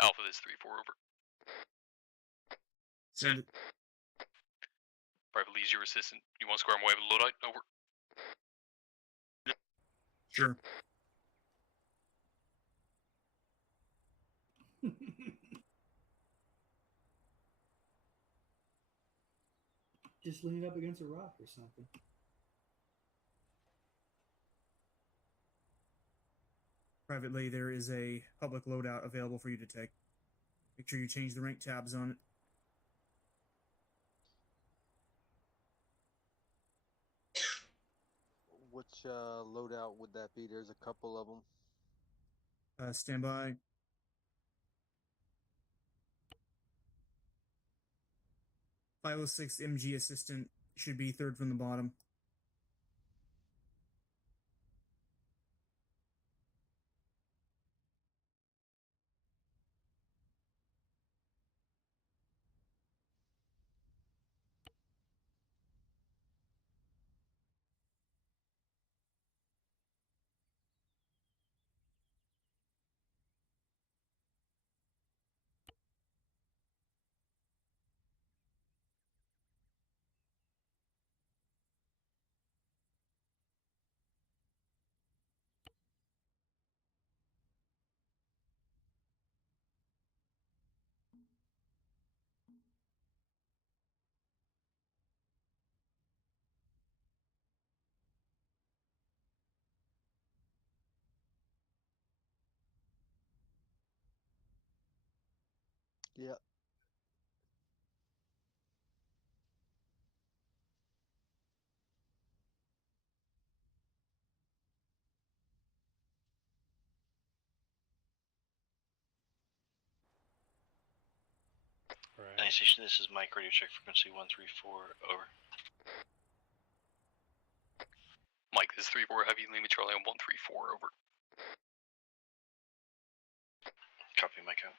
Alpha, this 3-4 over. Send it. Private Lee's your assistant. You want to square him away with a loadout? Over. Sure. Just lean it up against a rock or something. Privately, there is a public loadout available for you to take. Make sure you change the rank tabs on it. Which loadout would that be? There's a couple of them. Stand by. .506 MG assistant should be third from the bottom. Yeah. Right. Station, this is Mike, radio check frequency 134, over. Mike, this is 3-4 heavy, Lima Charlie on 134, over. Copy, Mike out.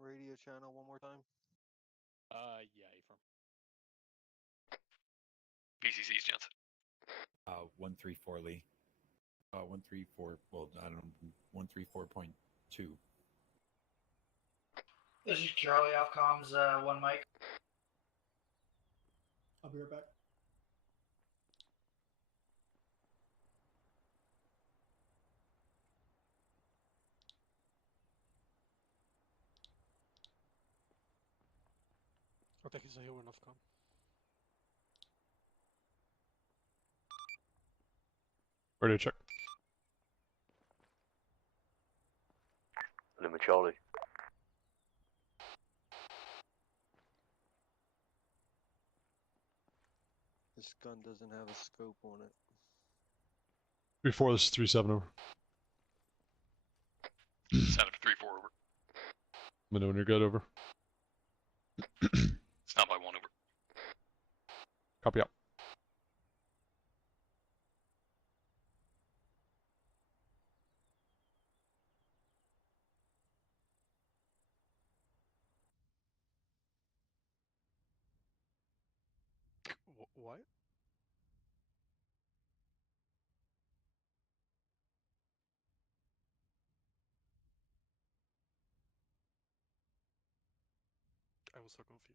Radio channel one more time. Yeah, affirm. PCC's Jensen. 134 Lee. 134. Well, I don't know. 134.2. This is Charlie off comms. One mic. I'll be right back. I think he's here enough com. Radio check. Lima Charlie. This gun doesn't have a scope on it. Before this is 3-7 over. Set up 3-4 over. Let me know when you're good, over. Stand by 1 over. Copy out. What? I was so confused.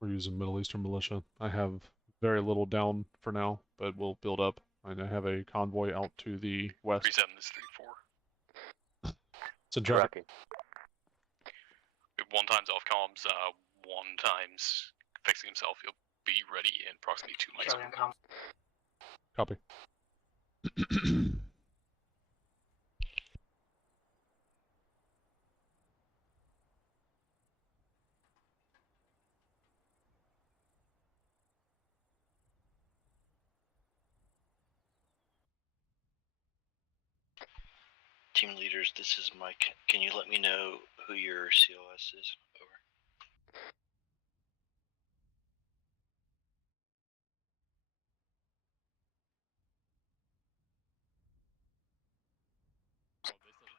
We're using Middle Eastern militia. I have very little down for now, but we'll build up. And I have a convoy out to the west. 3-7 is 3-4. It's in traffic. If 1 time's off comms, 1 time's fixing himself. He'll be ready in approximately 2 mics. Charlie on comms. Copy. Team leaders, this is Mike. Can you let me know who your CLS is? Over.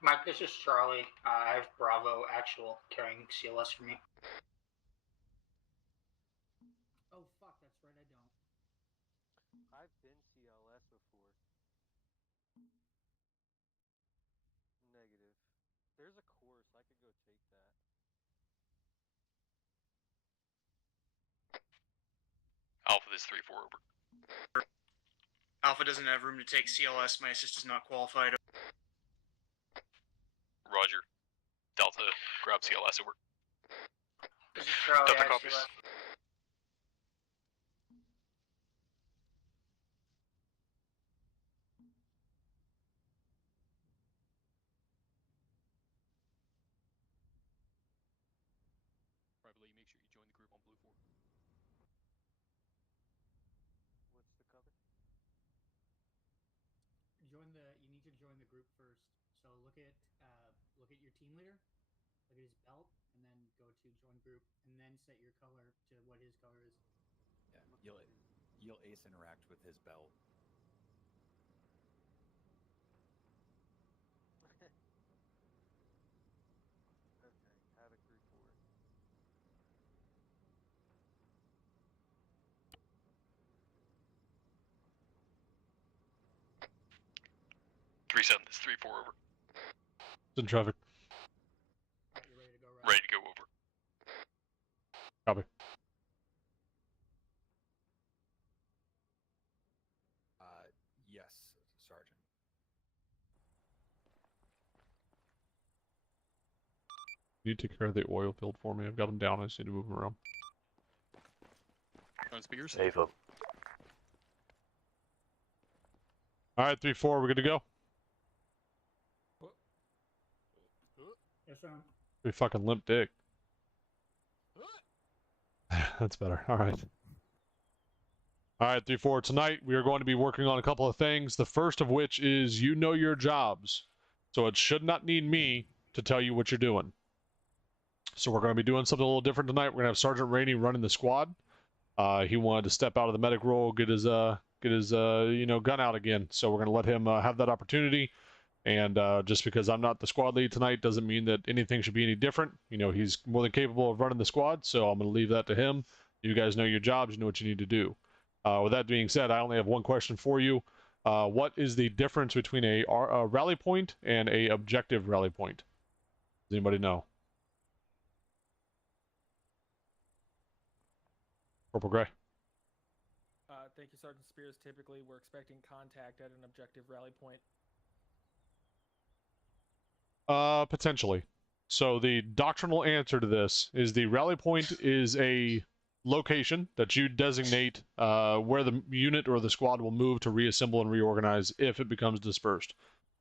Mike, this is Charlie. I have Bravo actual carrying CLS for me. Oh fuck, that's right, I don't. I've been CLS before. Negative. There's a course, I could go take that. Alpha, this 3-4 over. Alpha doesn't have room to take CLS. My assist is not qualified. Roger. Delta, grab CLS over. This is Charlie. Delta I have copies. CLS. Privately, make sure you join the group on Blue 4. What's the cover? You need to join the group first. So look at your team leader, look at his belt, and then go to join group, and then set your color to what his color is. Yeah, you'll ace interact with his belt. Okay, Havoc 3-4. This 3-4 over. It's in traffic. Alright, you're ready to go, right? Ready to go over. Copy. Yes, Sergeant. You take care of the oil field for me. I've got them down. I just need to move them around. On speakers? Ava. All right, 3-4. We're good to go. Yes, sir. We fucking limp dick. That's better. All right. All right, 3-4. Tonight we are going to be working on a couple of things. The first of which is you know your jobs, so it should not need me to tell you what you're doing. So we're going to be doing something a little different tonight. We're going to have Sergeant Rainey running the squad. He wanted to step out of the medic role, get his gun out again. So we're going to let him have that opportunity. And just because I'm not the squad lead tonight doesn't mean that anything should be any different. You know, he's more than capable of running the squad, so I'm going to leave that to him. You guys know your jobs, you know what you need to do. With that being said, I only have one question for you. What is the difference between a rally point and a objective rally point? Does anybody know? Corporal Gray. Thank you, Sergeant Spears. Typically, we're expecting contact at an objective rally point. Potentially. So the doctrinal answer to this is the rally point is a location that you designate where the unit or the squad will move to reassemble and reorganize if it becomes dispersed.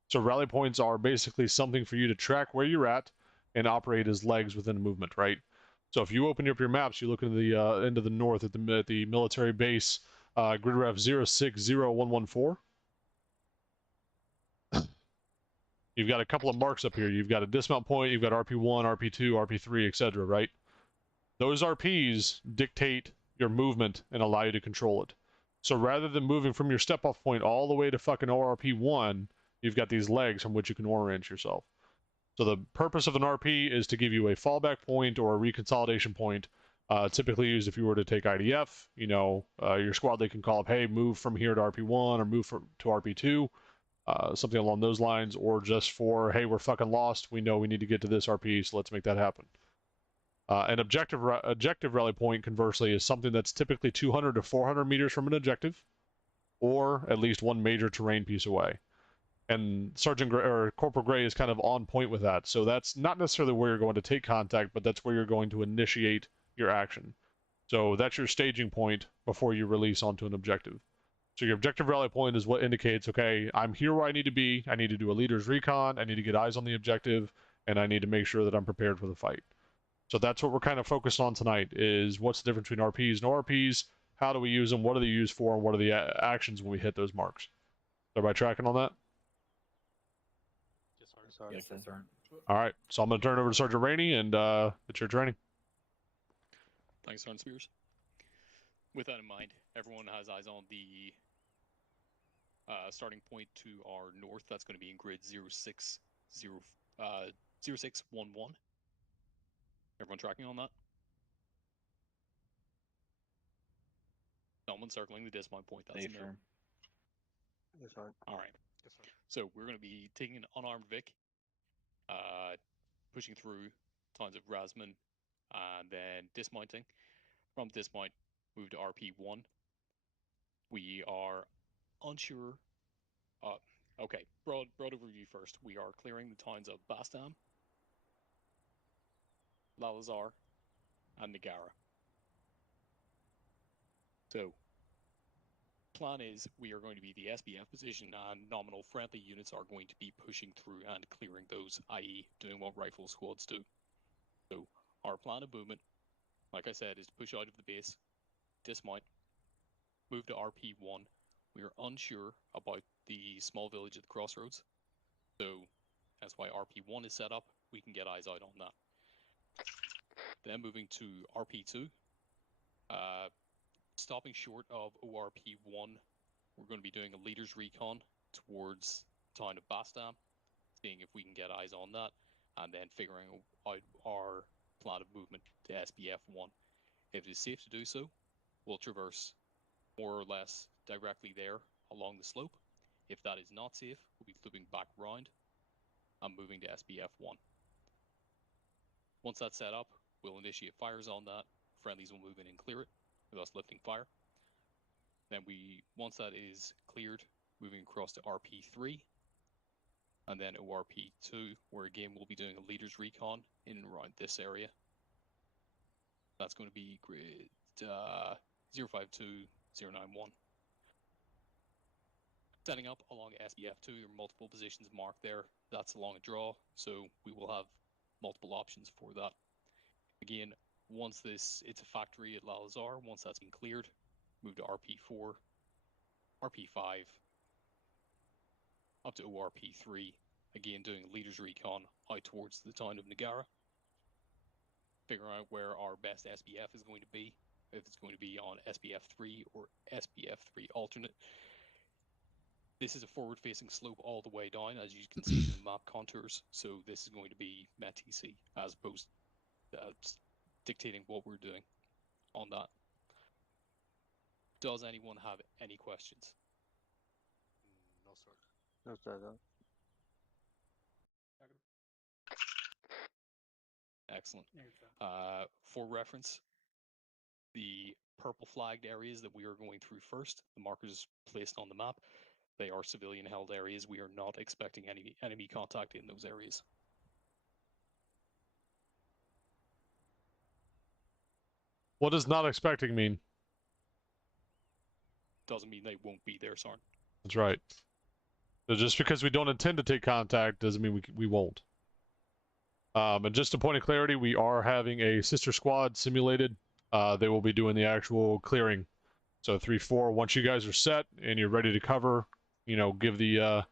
So rally points are basically something for you to track where you're at and operate as legs within a movement, right? So if you open up your maps, you look into the north at the military base, grid ref 060114. You've got a couple of marks up here. You've got a dismount point, you've got RP1, RP2, RP3, etc., right? Those RPs dictate your movement and allow you to control it. So rather than moving from your step-off point all the way to fucking ORP1, you've got these legs from which you can orient yourself. So the purpose of an RP is to give you a fallback point or a reconsolidation point, typically used if you were to take IDF. You know, your squad lead can call up, hey, move from here to RP1 or move to RP2. Something along those lines, or just for, hey, we're fucking lost, we know we need to get to this RP, so let's make that happen. An objective rally point, conversely, is something that's typically 200 to 400 meters from an objective, or at least one major terrain piece away. And Sergeant Gray, or Corporal Gray, is kind of on point with that. So that's not necessarily where you're going to take contact, but that's where you're going to initiate your action. So that's your staging point before you release onto an objective. So your objective rally point is what indicates, okay, I'm here where I need to be, I need to do a leader's recon, I need to get eyes on the objective, and I need to make sure that I'm prepared for the fight. So that's what we're kind of focused on tonight, is what's the difference between RPs and ORPs, how do we use them, what are they used for, and what are the actions when we hit those marks. Is everybody tracking on that? Sorry, Yes, sir. Sergeant. All right, so I'm going to turn it over to Sergeant Rainey, and it's your training. Thanks, Sergeant Spears. With that in mind, everyone has eyes on the starting point to our north. That's going to be in grid 0611. Everyone tracking on that? Someone circling the dismount point. That's a no. Yes, Sergeant. All right. So we're going to be taking an unarmed Vic, pushing through tons of Rasman, and then dismounting. From dismount, move to RP1. We are unsure. Okay, broad overview first. We are clearing the towns of Bastam, Lalazar, and Nagara. So, plan is we are going to be the SBF position, and nominal friendly units are going to be pushing through and clearing those, i.e. doing what rifle squads do. So, our plan of movement, like I said, is to push out of the base, dismount, move to RP1. We are unsure about the small village at the crossroads, so that's why RP1 is set up. We can get eyes out on that. Then moving to RP2, stopping short of ORP1, we're going to be doing a leader's recon towards the town of Bastam, seeing if we can get eyes on that, and then figuring out our plan of movement to SBF1. If it is safe to do so, we'll traverse more or less directly there along the slope. If that is not safe, we'll be looping back round and moving to SBF1. Once that's set up, we'll initiate fires on that. Friendlies will move in and clear it, with us lifting fire. Then once that is cleared, moving across to RP3, and then ORP2, where again we'll be doing a leader's recon in and around this area. That's going to be grid 052091. Setting up along SBF2, there are multiple positions marked there. That's along a draw, so we will have multiple options for that. Again, once it's a factory at Lalazar, once that's been cleared, move to RP4, RP5, up to ORP3, again doing a leader's recon out towards the town of Nagara. Figuring out where our best SBF is going to be, if it's going to be on SBF3 or SBF3 alternate. This is a forward-facing slope all the way down, as you can see in the map contours, so this is going to be METC, as opposed to dictating what we're doing on that. Does anyone have any questions? No, sir. No, sir. Excellent. For reference, the purple flagged areas that we are going through first, the markers placed on the map, they are civilian held areas. We are not expecting any enemy contact in those areas. What does not expecting mean? Doesn't mean they won't be there, Sarn. That's right. So just because we don't intend to take contact doesn't mean we won't. And just a point of clarity, we are having a sister squad simulated. They will be doing the actual clearing. So 3-4, once you guys are set and you're ready to cover, give the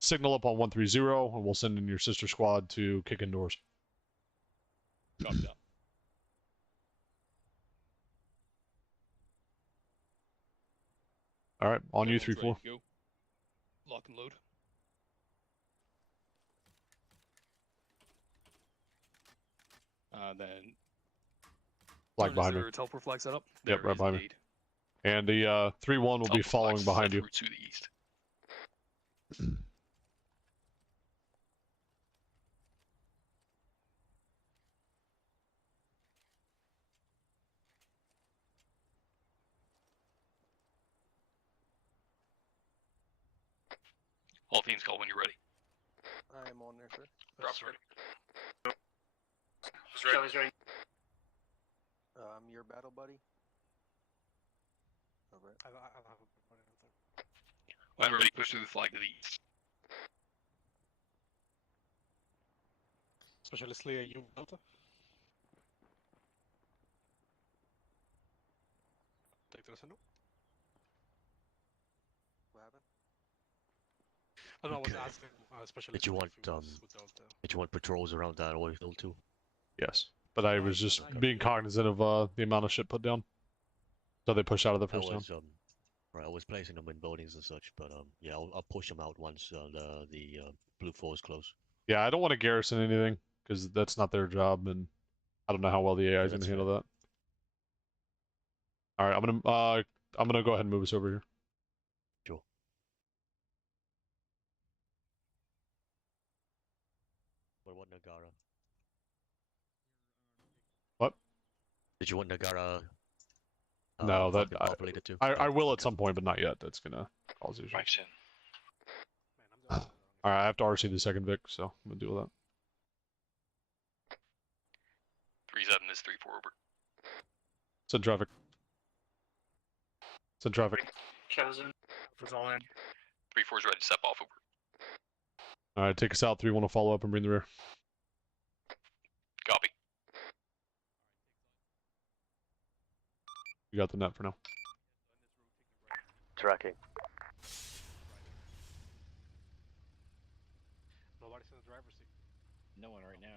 signal up on 130, and we'll send in your sister squad to kick in doors. Copy that. All right, on you, Everyone's 3-4. ready to go. Lock and load. Then. Flag behind me. Is there a teleport flag set up? Yep, There right is behind indeed. me. And the 3-1 will be Teleport following flags behind set you. through to the east. All teams call when you're ready. I am on there, sir. Drops ready. Joey's ready. I'm your battle buddy. Alright. I'm ready to push through the flag to the east. Specialist Leah, you Delta. Take the signal. What happened? I know I was Okay. asking, especially Did you if want he was without the... did you want patrols around that oil field too? Yes, but I was just Okay. being cognizant of the amount of shit put down. So they pushed out of the I first town. was right, I was placing them in buildings and such, but yeah, I'll push them out once the blue floor is closed. Yeah, I don't want to garrison anything because that's not their job, and I don't know how well the AI is going that's to handle fair. that. All right, I'm gonna go ahead and move us over here. Sure. What about Nagara? What? Did you want Nagara? No, that populated too. I will at some point, but not yet. That's gonna cause issues. Mike's in. All right, I have to RC the second Vic, so I'm gonna deal with that. 3-7 is 3-4 over. Send traffic. Send traffic. Chosen. Was all in. 3-4 is ready to step off over. All right, take us out. 3-1 will follow up and bring the rear. Copy. You got the net for now. Tracking. Nobody's in the driver's seat. No one right now.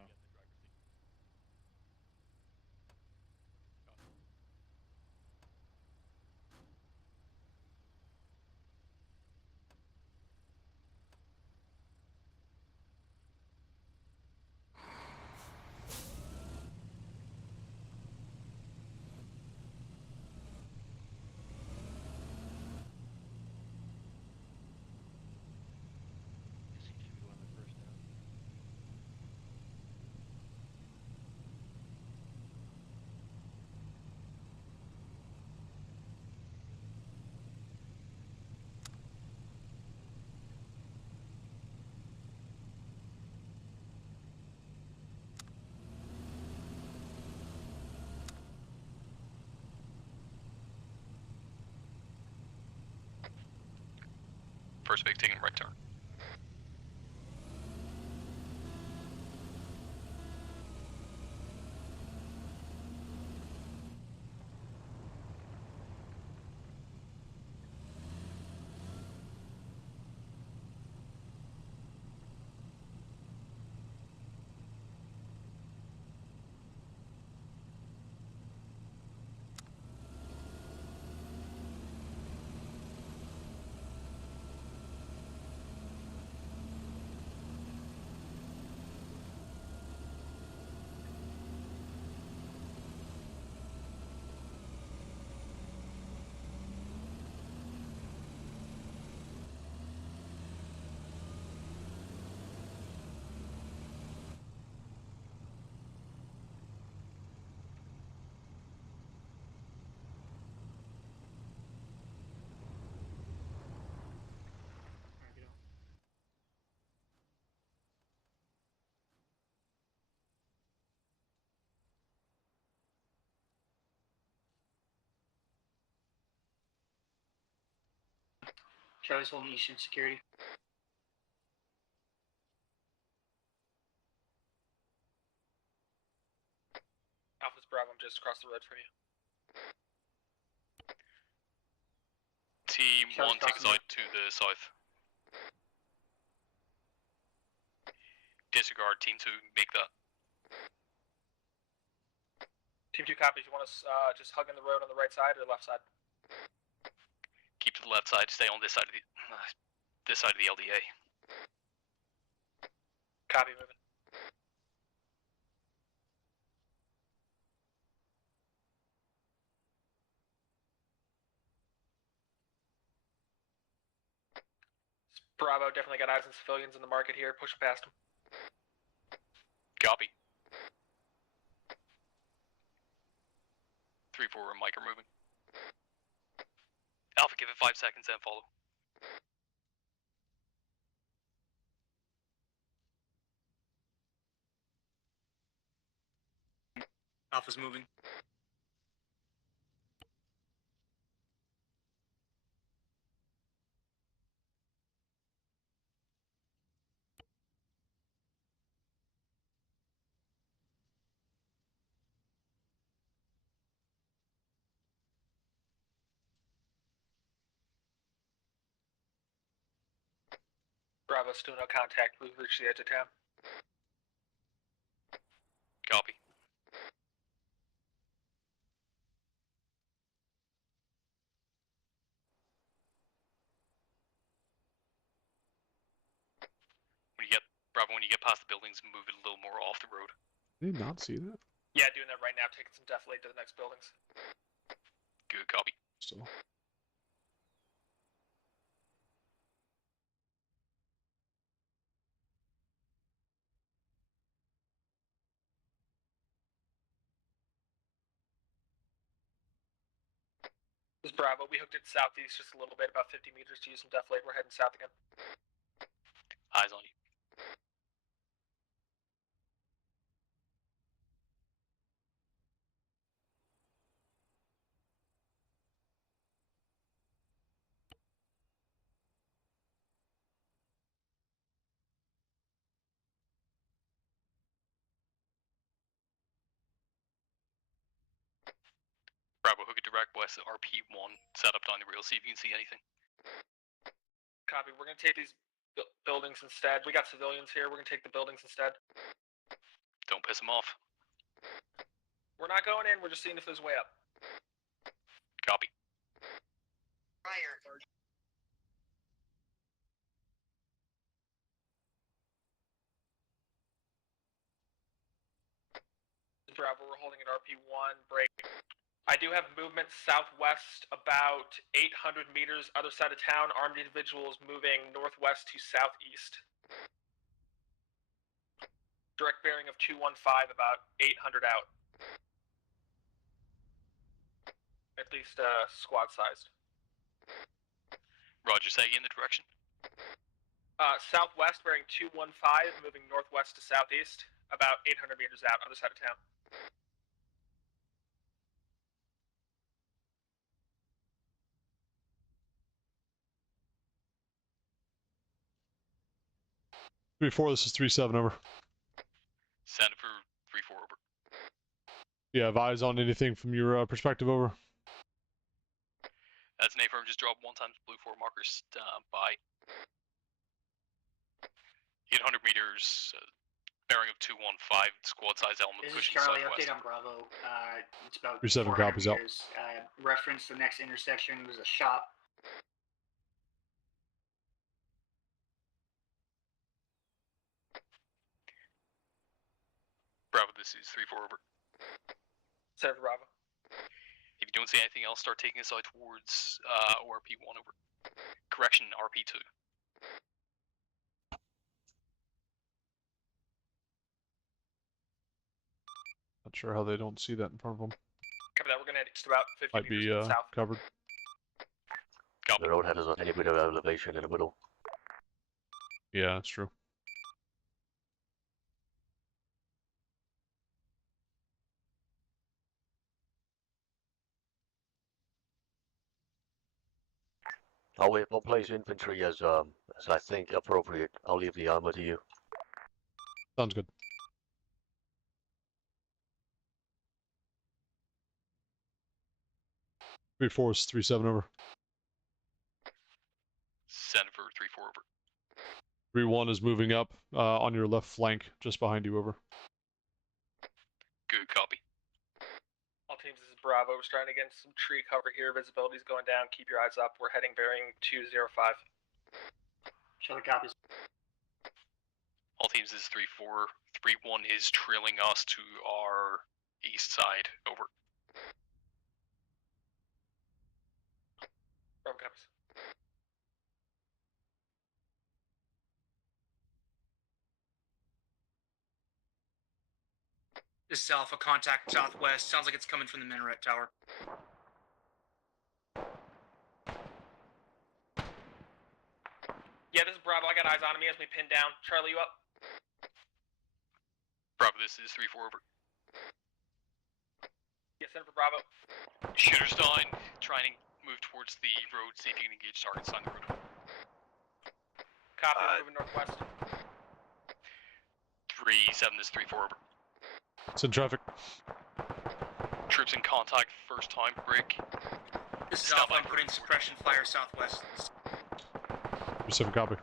First Vic taking right turn. Charlie's holding Eastern Security. Alpha's Bravo, I'm just across the road from you. Team Charlie's 1 take a crossing side to the south. Disregard Team 2, make that. Team 2 copies. You want us just hugging the road on the right side or left side? Keep to the left side, stay on this side of the LDA. Copy, moving. Bravo, definitely got eyes on civilians in the market here. Push past them. Copy. 3-4 and Mike are moving. Alpha, give it 5 seconds, then follow. Alpha's moving. Bravo, still no contact. We've reached the edge of town. Copy. When you get past the buildings, move it a little more off the road. Did you not see that? Yeah, doing that right now. Taking some def lead to the next buildings. Good, copy. Still. This is Bravo. We hooked it southeast just a little bit, about 50 meters to use some def lead. We're heading south again. Eyes on you. Bravo, hook it direct west of RP1. Set up down the rail, see if you can see anything. Copy. We're going to take these buildings instead. We got civilians here. We're going to take the buildings instead. Don't piss them off. We're not going in. We're just seeing if there's a way up. Copy. Fire. Bravo, we're holding at RP1. Break. I do have movement southwest about 800 meters, other side of town. Armed individuals moving northwest to southeast. Direct bearing of 215, about 800 out. At least squad sized. Roger, say again the direction. Southwest bearing 215, moving northwest to southeast, about 800 meters out, other side of town. Three 4. This is 3-7 over. Send it for 3-4 over. You have eyes on anything from your perspective over? That's an A-firm. Just drop 1 times blue 4 markers by 800 meters. Bearing of 215. Squad size element This is pushing Charlie. southwest. Update on Bravo. It's about 3-7 400 copies out. meters. Reference the next intersection was a shop. Bravo, this is 3-4 over. Server Bravo. If you don't see anything else, start taking us out towards ORP1 over. Correction, RP2. Not sure how they don't see that in front of them. Copy that. We're gonna head just about 50 Might be meters south. covered. Copy. The road has a tiny bit of elevation in the middle. Yeah, that's true. I'll place infantry as I think appropriate. I'll leave the armor to you. Sounds good. Three 4 is 3-7 over. Send for 3-4 over. 3-1 is moving up on your left flank, just behind you, over. Good, copy. All teams, this is Bravo. We're starting to get some tree cover here. Visibility's going down. Keep your eyes up. We're heading bearing 205. Charlie copies. All teams, this is 3-4. 3-1 is trailing us to our east side. Over. Bravo copies. This is Alpha. Contact southwest. Sounds like it's coming from the minaret tower. Yeah, this is Bravo. I got eyes on me as we pin down. Charlie, you up? Bravo, this is 3-4 over. Yeah, send for Bravo. Shooters down. Trying to move towards the road, see if you can engage targets on the road. Copy, we're moving northwest. 3-7, this is 3-4 over. It's in traffic. Troops in contact, first time break. This is Alpha. I'm putting suppression fire southwest. 3-7 copy.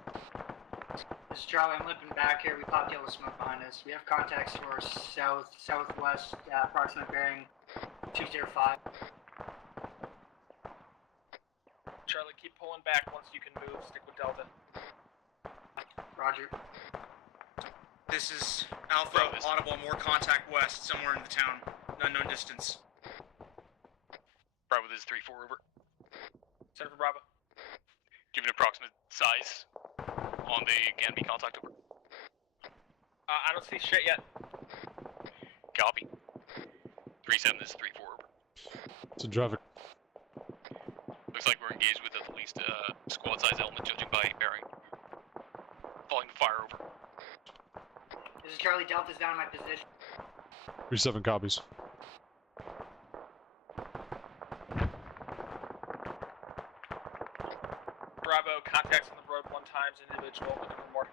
This is Charlie. I'm limping back here. We popped yellow smoke behind us. We have contacts to our southwest, approximate bearing 205. Charlie, keep pulling back once you can move. Stick with Delta. Roger. This is Alpha, audible, more contact west, somewhere in the town. Unknown distance. Bravo, this is 3-4, over. Center for Bravo. Give an approximate size on the Ganby contact, over. I don't see shit yet. Copy. 3-7, this is 3-4, over. It's in traffic. Looks like we're engaged with at least a squad-size element, judging by bearing. Falling to fire, over. This is Charlie. Delta's down in my position. 3-7 copies. Bravo, contacts on the road 1 times, individual, looking for more.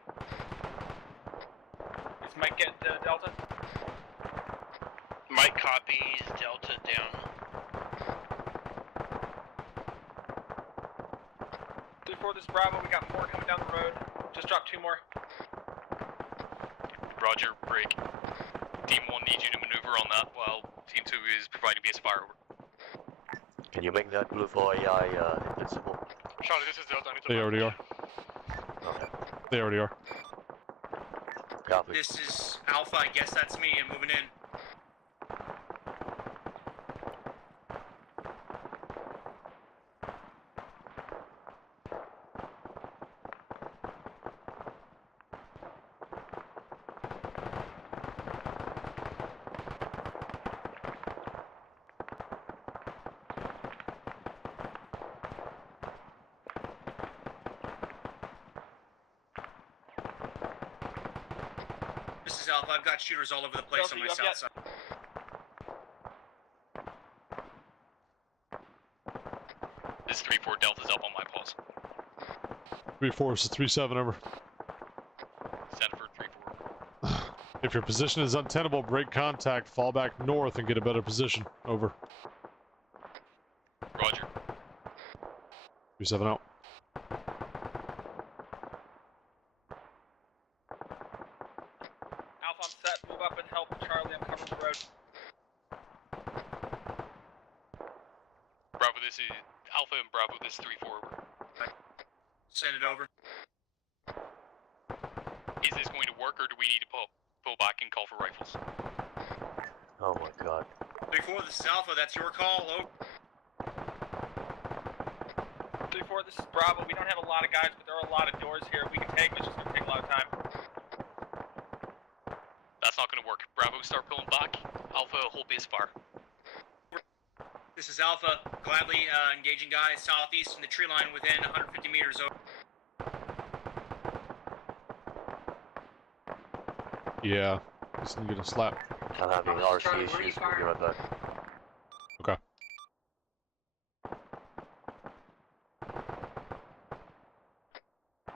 Is Mike get Delta? Mike copies, Delta down. 3-4, this is Bravo, we got more coming down the road. Just dropped 2 more. Roger, break. Team 1 needs you to maneuver on that while Team 2 is providing base fire, over. Can you make that blue 4 AI invincible? Charlie, this is Delta. I need to They already are. Okay. They already are. Copy. This is Alpha, I guess that's me. I'm moving in. This is Alpha. I've got shooters all over the place Delta, on my you up south yet? side. This is 3-4, Delta's up on my pulse. 3-4, this is 3-7, over. Sanford, 3-4. If your position is untenable, break contact, fall back north and get a better position. Over. Roger. 3-7 out. Alpha, I'm set. Move up and help Charlie. I'm covering the road. Bravo, this is Alpha and Bravo, this is 3-4, over. Send it over. Is this going to work, or do we need to pull back and call for rifles? Oh my god. 3-4, this is Alpha. That's your call. Over. 3-4, this is Bravo. We don't have a lot of guys, but there are a lot of doors here. We can take, but it's just going to take a lot of time. That's not going to work. Bravo, start pulling back. Alpha, hold base fire. This is Alpha. Gladly engaging guys southeast from the tree line within 150 meters over. Yeah. Just gonna get a slap. I'm having RC Charlie, where are you issues. We'll be firing? right back. Okay.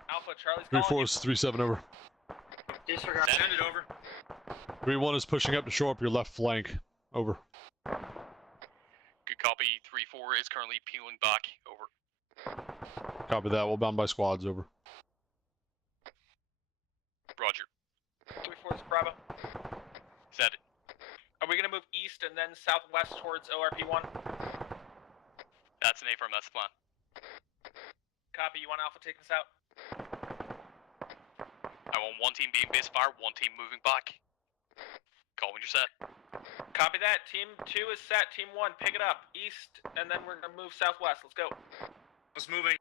Alpha, Charlie's 3-4, calling you. this is 3-7, over. Disregard. Send it over. 3-1 is pushing up to shore up your left flank. Over. Good copy. 3-4 is currently peeling back, over. Copy that. We'll bound by squads. Over. Roger. 3-4, this is Bravo. Set it. Are we going to move east and then southwest towards ORP-1? That's an A-firm, that's the plan. Copy. You want Alpha taking us out? I want one team being base fire, one team moving back. Call when you're set. Copy that. Team 2 is set. Team 1, pick it up. East, and then we're going to move southwest. Let's go. Let's moving.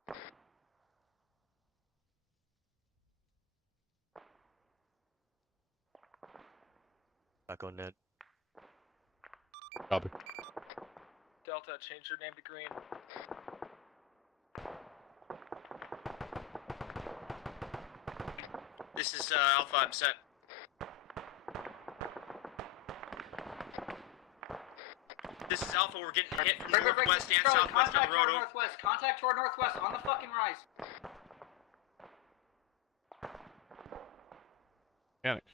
Back on net. Copy. Delta, change your name to green. This is Alpha. I'm set. This is Alpha. We're getting hit from northwest and Charlie, southwest on contact the road. toward northwest. Contact toward northwest on the fucking rise. Mechanic.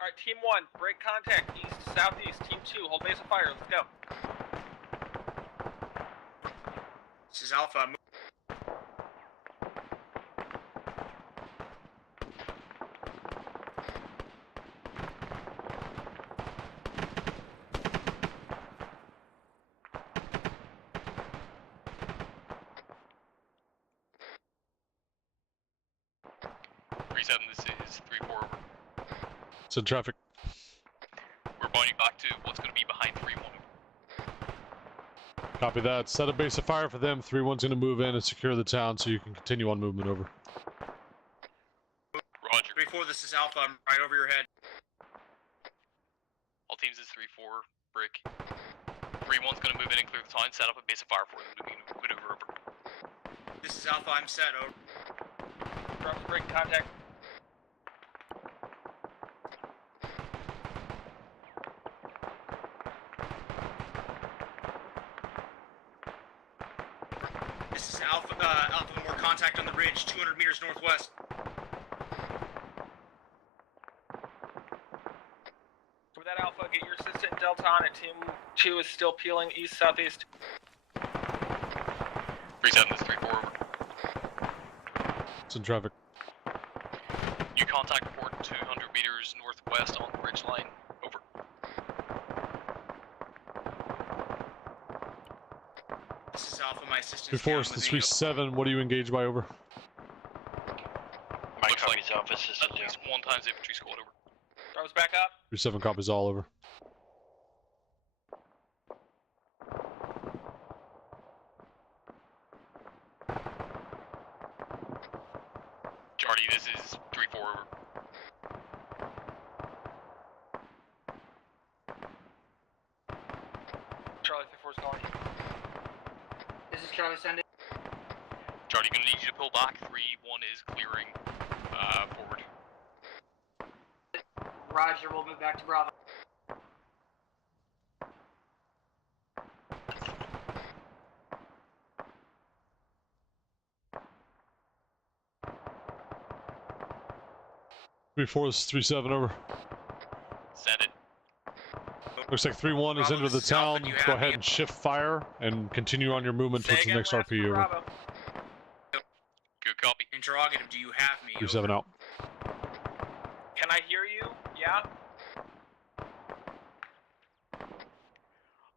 Alright, Team 1, break contact. East, southeast. Team 2, hold base of fire. Let's go. This is Alpha. 3-7, this is 3-4 over. It's in traffic. We're binding back to what's going to be behind 3-1 over. Copy that. Set a base of fire for them. 3-1's going to move in and secure the town so you can continue on movement over. Roger. 3-4, this is Alpha. I'm right over your head. All teams is 3-4, brick. 3-1's going to move in and clear the town. Set up a base of fire for them to maneuver over. This is Alpha. I'm set. Over. Drops break contact. This is Alpha. Alpha, more contact on the ridge, 200 meters northwest. For that Alpha, get your assistant Delta on it. Team 2 is still peeling east-southeast. 3-7, this is 3-4 over. It's in traffic. You contact report 200 meters northwest on the ridge line. Over. This is Alpha, my assistant. Before us, the 3-7, what do you engage by over? My Looks copies like Alpha system at down. least one times infantry squad over. Drops back up. 3-7 copies all over. Jardy, this is 3-4 over. Charlie 3-4 is calling. This is Charlie, send it. Jardy, gonna need you to pull back. 3-1 is clearing forward. Roger, we'll move back to Bravo. This is 3-7 over. Send it. Looks like 3-1 is into the town. Go ahead and shift fire and continue on your movement towards the next RP over. Bravo. Good copy. Interrogative, do you have me? 3-7 out. Can I hear you? Yeah?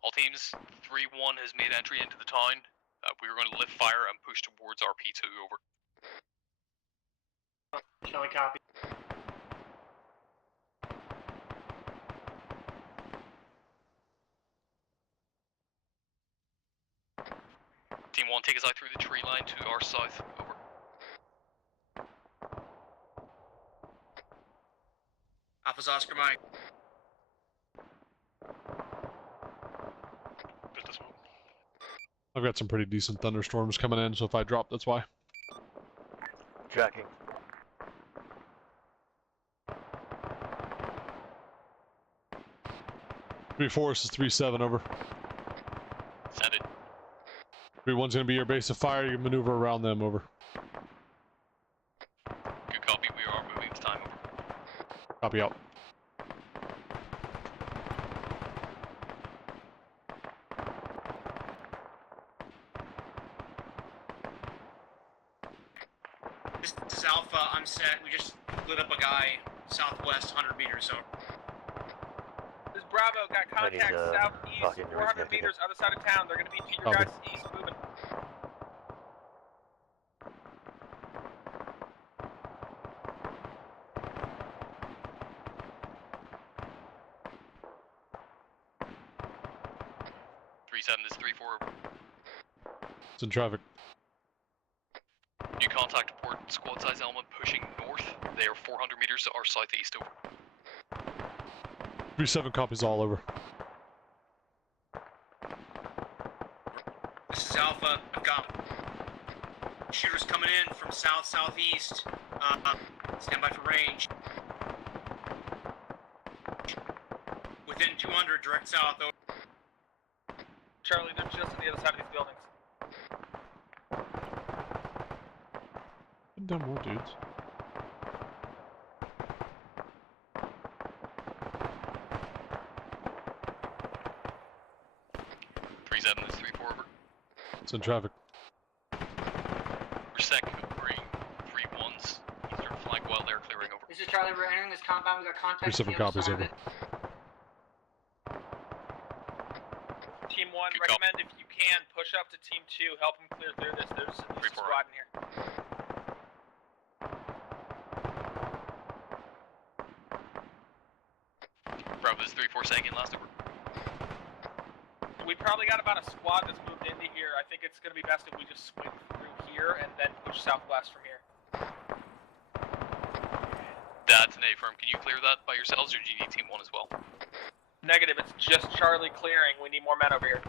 All teams, 3-1 has made entry into the town. We are going to lift fire and push towards RP2 over. Charlie, copy. Team 1, take us out through the tree line to our south. Over. Alpha's Oscar Mike. I've got some pretty decent thunderstorms coming in, so if I drop, that's why. Tracking. This is 3-7 over. Send it. 3-1's gonna be your base of fire. You can maneuver around them over. Good copy. We are moving this time over. Copy out. This is Alpha. I'm set. We just lit up a guy southwest, 100 meters. So. This is Bravo. Got contact southeast, 400 meters, other side of town. They're going to be to your guys east, moving. This is 3-4 over. It's in traffic. You contact report squad size element pushing north. They are 400 meters to our southeast over. 3-7 copies all over. This is Alpha. I've got shooters coming in from south, southeast. Stand by for range. Within 200, direct south. Over. Charlie, they're just on the other side of these buildings. I've done more dudes. This is 3-4 over. It's in traffic. We're sec covering 3-1's eastern flank while they're clearing over. This is Charlie, we're entering this compound. We got contact. 3-7 copies over. Team 1, recommend if you can push up to Team 2, help them clear through this. There's a squad in here. 3-4 second last over. We probably got about a squad that's moved into here. I think it's going to be best if we just swing through here and then push southwest from here. That's an A-firm. Can you clear that by yourselves, or do you need Team 1 as well? Negative, it's just Charlie clearing. We need more men over here.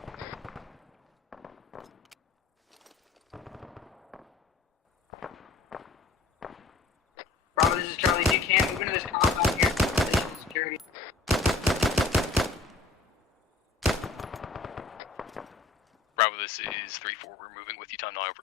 Bravo, this is Charlie. You can move into this compound here. Additional security. Bravo, this is 3-4. We're moving with you. Time now over.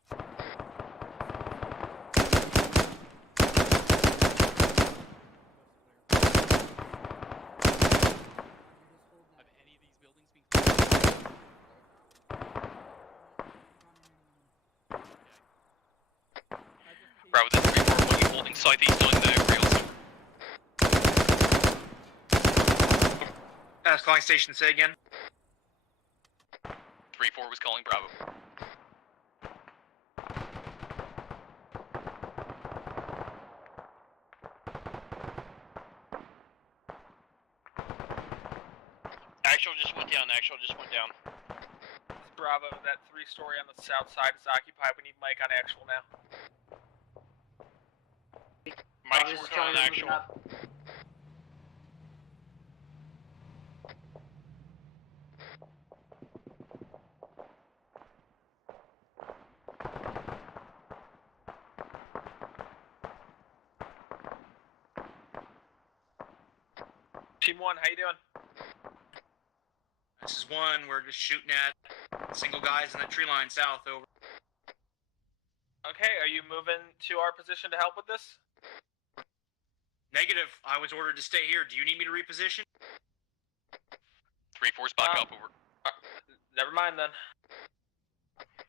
Bravo, this is 3-4. What are you holding southeast on the rails? Calling station, say again. 3-4 was calling Bravo. Actual just went down, Bravo, that 3-story on the south side is occupied. We need Mike on actual now. Mike's working on actual. Team 1, how you doing? This is 1, we're just shooting at single guys in the tree line south, over. Okay, are you moving to our position to help with this? Negative, I was ordered to stay here. Do you need me to reposition? 3-4's back up, over. Never mind then.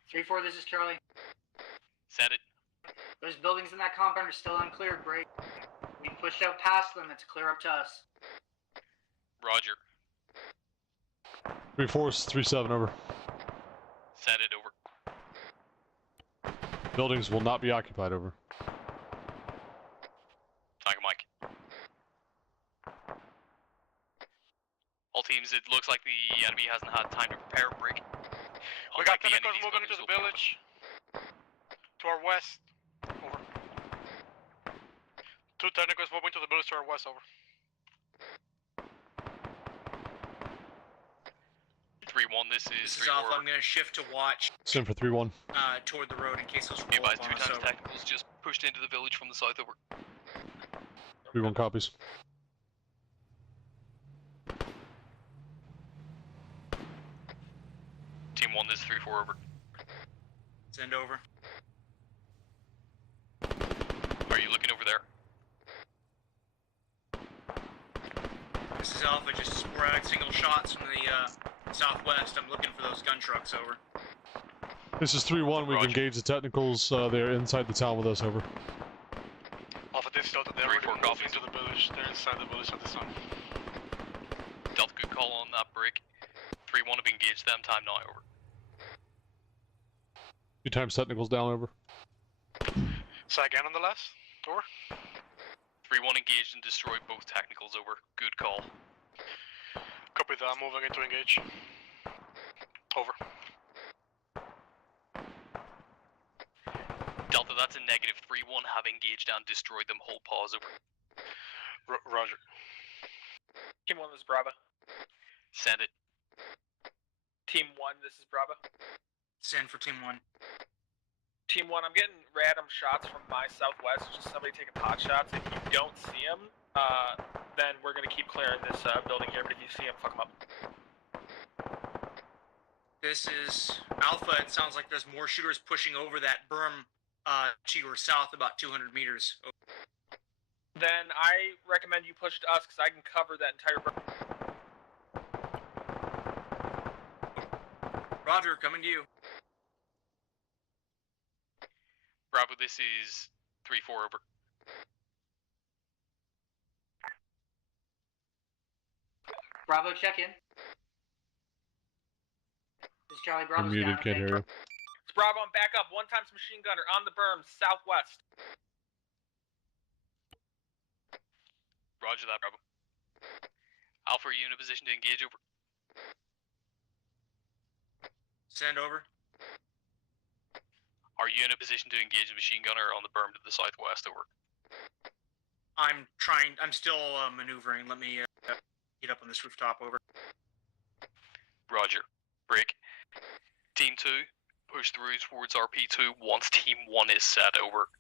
3-4, this is Charlie. Send it. Those buildings in that compound are still uncleared, break. We pushed out past them, it's clear up to us. Roger. 3-4's 3-7, over. Send it, over. Buildings will not be occupied, over. Tiger Mike. All teams, it looks like the enemy hasn't had time to prepare a break. We got tentacles moving into the village. To our west. Over. 2 tentacles moving to the village to our west, over. 3-1, this is 3-4. Alpha, I'm gonna shift to watch. Same for 3-1. Toward the road in case those Be roll up advised, on 2 us, times over. technicals just pushed into the village from the south, over. 3-1 copies. Team 1, this is 3-4, over. Send over. Are you looking over there? This is Alpha, just sporadic single shots from the southwest. I'm looking for those gun trucks, over. This is 3-1. We've Roger. engaged the technicals. They're inside the town with us, over. Alpha, this Delta, they're already moving into the village. They're inside the village at this time. Delta, good call on that break. 3-1 have engaged them. Time now, over. 2 times technicals down, over. So again on the last, over. 3-1 engaged and destroyed both technicals, over. Good call. Copy that, moving into engage. Over. Delta, that's a negative. 3-1 have engaged and destroyed them. Whole pause, over. Roger. Team 1, this is Bravo. Send it. Team 1, this is Bravo. Send for Team 1. Team 1, I'm getting random shots from my southwest. Just somebody taking pot shots. If you don't see them, then we're going to keep clearing this building here. But if you see them, fuck them up. This is Alpha. It sounds like there's more shooters pushing over that berm to your south about 200 meters. Then I recommend you push to us because I can cover that entire berm. Roger, coming to you. Bravo, this is 3-4, over. Bravo, check in. This is Charlie. You're Bravo's muted, down, can't okay? hear you. It's Bravo, I'm back up. 1 times machine gunner on the berm, southwest. Roger that, Bravo. Alpha Alpha, are you in a position to engage over? Send over. Are you in a position to engage the machine gunner on the berm to the southwest? Over. I'm still maneuvering. Let me get up on this rooftop. Over. Roger. Break. Team 2, push through towards RP2 once Team 1 is set. Over.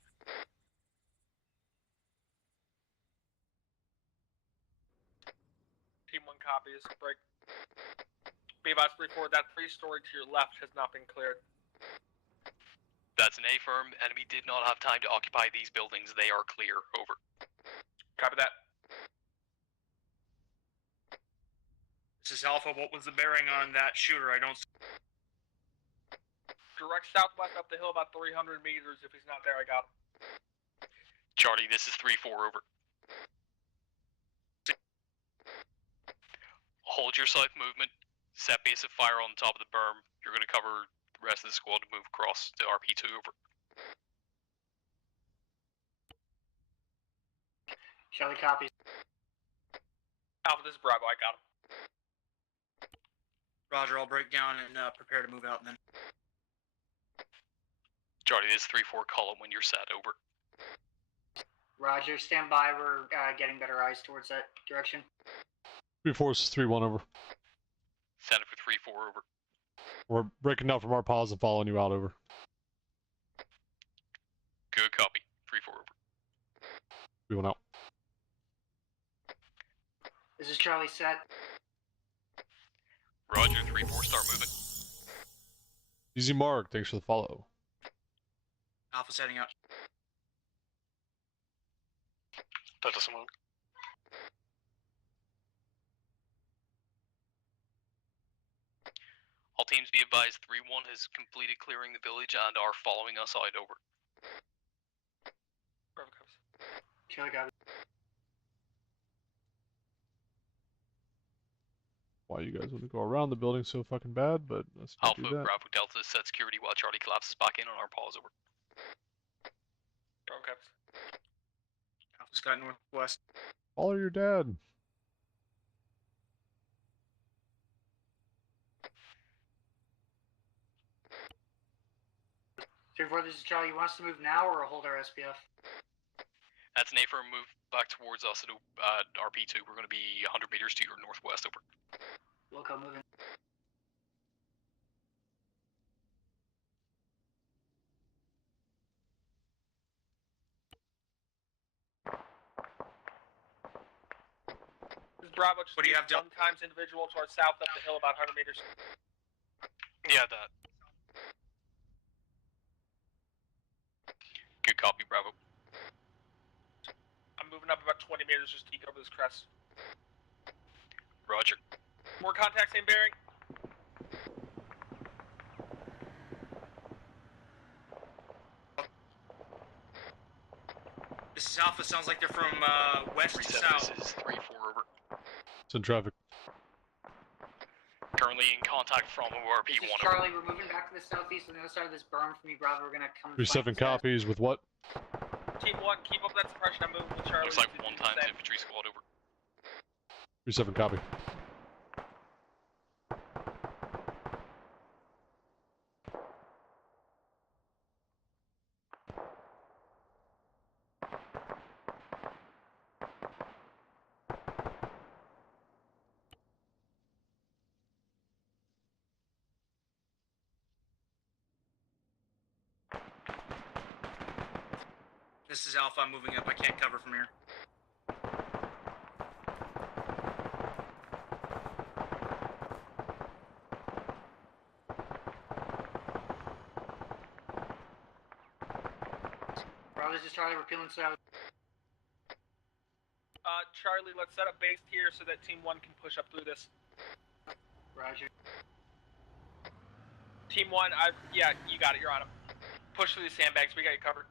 Team 1 copies. Break. Be advised, 3-4, that 3-story to your left has not been cleared. That's an A-firm. Enemy did not have time to occupy these buildings. They are clear. Over. Copy that. This is Alpha. What was the bearing on that shooter? I don't. Direct southwest up the hill about 300 meters. If he's not there, I got him. Charlie, this is 3-4. Over. Hold your south movement. Set base of fire on the top of the berm. You're going to cover the rest of the squad to move across to RP2. Over. Charlie copies. Alpha, this is Bravo. I got him. Roger. I'll break down and prepare to move out then. Charlie, this is 3-4. Call him when you're set. Over. Roger. Stand by. We're getting better eyes towards that direction. 3-4 is 3-1. Over. Send it for 3-4. Over. We're breaking down from our pause and following you out. Over. Good copy. 3-4. Over. 3-1 out. This is Charlie set. Roger. 3-4. Start moving. Easy mark. Thanks for the follow. Alpha setting out. Delta Simone. All teams be advised, 3-1 has completed clearing the village and are following us out. Over. Bravo comes. Charlie copies. Why you guys want to go around the building so fucking bad, but let's not Alpha, do that. Bravo, Delta, set security while Charlie collapses back in on our pause. Over. Bravo comes. Alpha Scott northwest. Follow your dad. This is Charlie. You want us to move now or hold our SPF? That's an A-firm. Move back towards us at RP2. We're going to be 100 meters to your northwest. Over. Wilco moving. This is Bravo. Just what do you have, Del? sometimes individual to our south up the hill about 100 meters. Yeah, that. Good copy, Bravo. I'm moving up about 20 meters just to peek over this crest. Roger. More contact, same bearing. This is Alpha. Sounds like they're from west to south. This is 3-4. Over. It's in traffic. Currently in contact from This ORP1. is Charlie. We're moving back to the southeast on the other side of this berm from you, Bravo. We're gonna come. 3-7 copies with what? Team 1, keep up that suppression. I'm moving with Charlie. Looks like 1 times infantry squad. Over. 3-7 copy. This is Alpha. I'm moving up. I can't cover from here. Bravo, this is Charlie. We're peeling south. Charlie, let's set up base here so that Team 1 can push up through this. Roger. Team 1, yeah, you got it. You're on him. Push through these sandbags. We got you covered.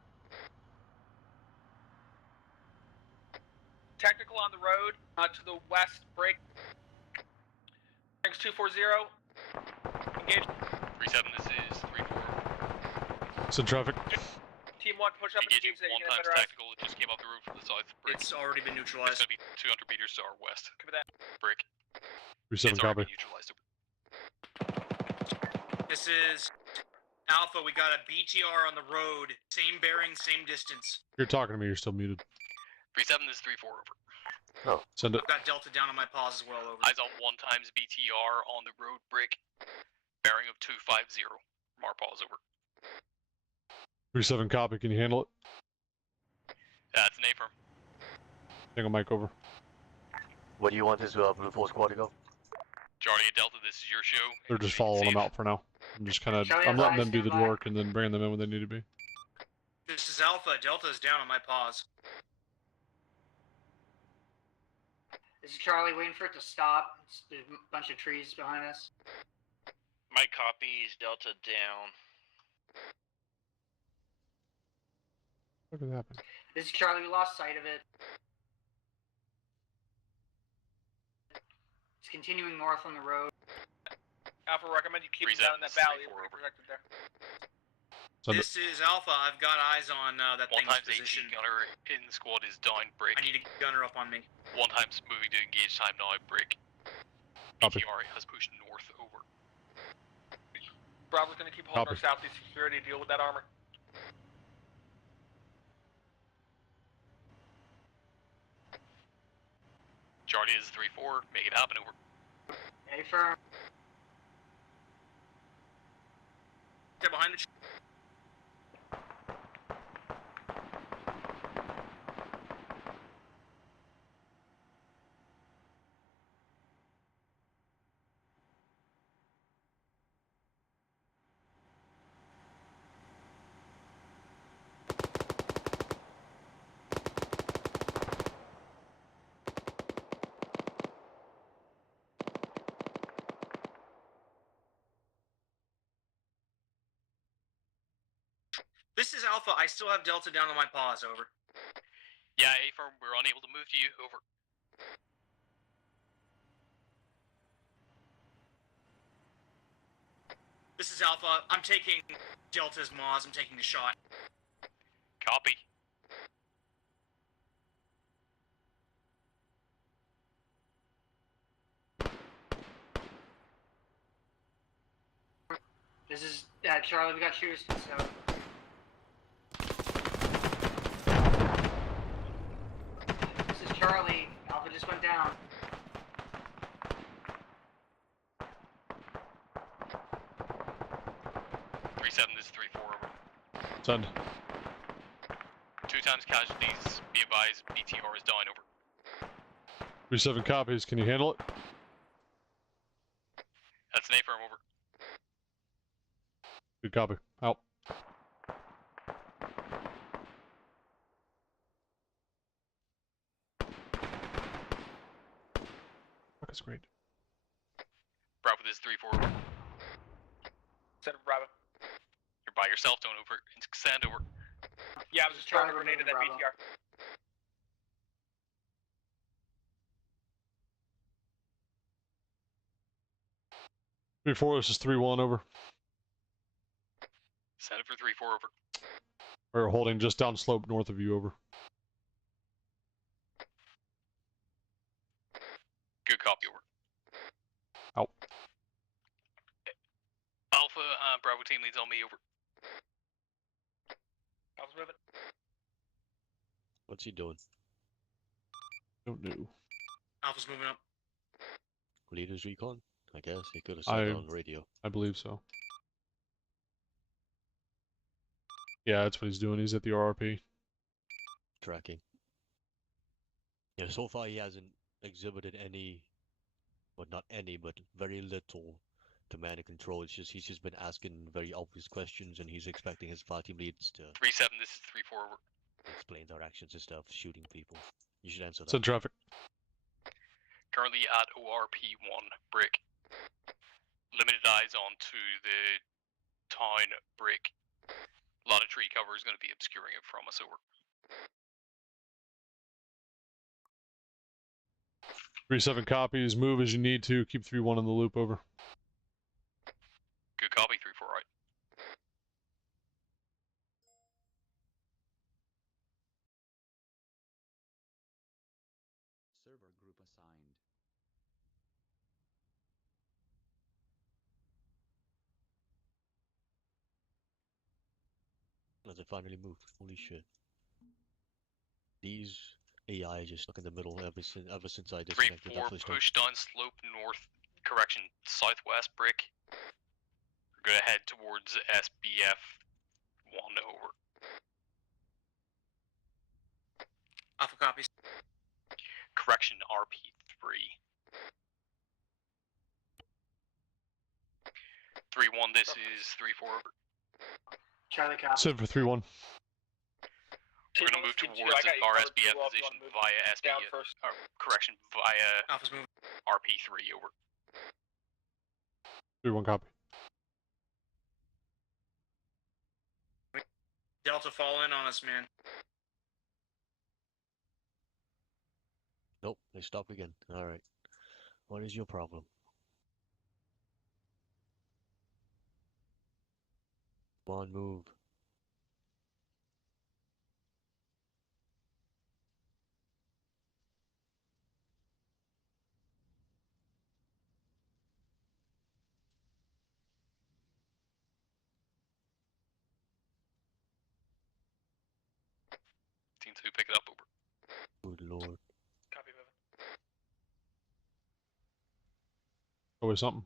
Technical on the road to the west. Break. Thanks 240. Engage. 3-7. This is 3-4. It's in traffic. Team 1, push up Engaging and so you 1 can get times better eyes. tactical. It just came up the road from the south. Break. It's already been neutralized. It's going to be 200 meters to our west. Copy that. Break. 3-7 copy. Neutralized. This is Alpha. We got a BTR on the road. Same bearing, same distance. You're talking to me. You're still muted. 3-7, this is 3-4 over. Oh. Send it. I've got Delta down on my pause as well. Over. Eyes on 1 times BTR on the road brick. Bearing of 250. Mar pause over. 3-7 copy. Can you handle it? It's an A-firm. Single mic over. What do you want this Blue Force squad to go? Charlie and Delta, this is your show. They're just following them out for now. I'm just kind of, I'm letting them do the work and then bringing them in when they need to be. This is Alpha. Delta's down on my pause. This is Charlie, waiting for it to stop. There's a bunch of trees behind us. My copies, Delta down. What could happen? This is Charlie, we lost sight of it. It's continuing north on the road. Alpha, recommend you keep it down in that valley. We're protected there. This is Alpha. I've got eyes on that thing's position. 1 gunner in the squad is down, break. I need a gunner up on me. 1 time's moving to engage time now, break. Copy. BTR has pushed north over. Bravo's gonna keep holding our southeast security to deal with that armor. Charlie is 3-4, make it happen over. A-firm. Get behind the This is Alpha. I still have Delta down on my pause. Over. Yeah, A-firm, we're unable to move to you. Over. This is Alpha. I'm taking Delta's Moz. I'm taking the shot. Copy. This is Charlie, we got shooters to the south. This is Charlie. Alpha just went down. This is 3-4 over. Send. 2 times casualties. Be advised, BTR is down over. 3-7 copies. Can you handle it? That's an A-firm over. Good copy. Out. Fuck is great. Bravo, this is 3-4 over. Send Bravo. You're by yourself, don't over. Stand over. Yeah, I was just throwing a grenade at that BTR. Before this is 3-1 over. Send it for 3-4 over. We're holding just down slope north of you over. Good copy over. Out. Alpha, Bravo team leads on me over. Alpha's moving. What's he doing? Don't know. Alpha's moving up. Leaders recon? I guess he could have said it on the radio. I believe so. Yeah, that's what he's doing. He's at the RRP. Tracking. Yeah, so far he hasn't exhibited any, well, not any, but very little command and control. It's just he's just been asking very obvious questions, and he's expecting his fire team leads to 3-7, this is 3-4 over. explain their actions and stuff, shooting people. You should answer that. Send traffic. Currently at ORP1 brick. Limited eyes onto the town brick. A lot of tree cover is going to be obscuring it from us over. 3-7 copies. Move as you need to. Keep 3-1 in the loop over. Good copy, 3-4 right. Server group assigned. As it finally moved. Holy shit. These AI just stuck in the middle ever since I disconnected. 3-4, push down slope north, correction, southwest brick. We're gonna head towards SBF 1 over. Alpha copies. Correction, RP3. 3-1, this is 3-4 over. Charlie copy. 7 for 3-1. We're gonna move towards our SBF position via SBF. Correction, via Alpha's moving. RP3 over. 3-1 copy. Delta fall in on us, man. Nope, they stopped again. Alright. What is your problem? Come on, move. Team 2, pick it up over. Good lord. Copy, moving. Always something.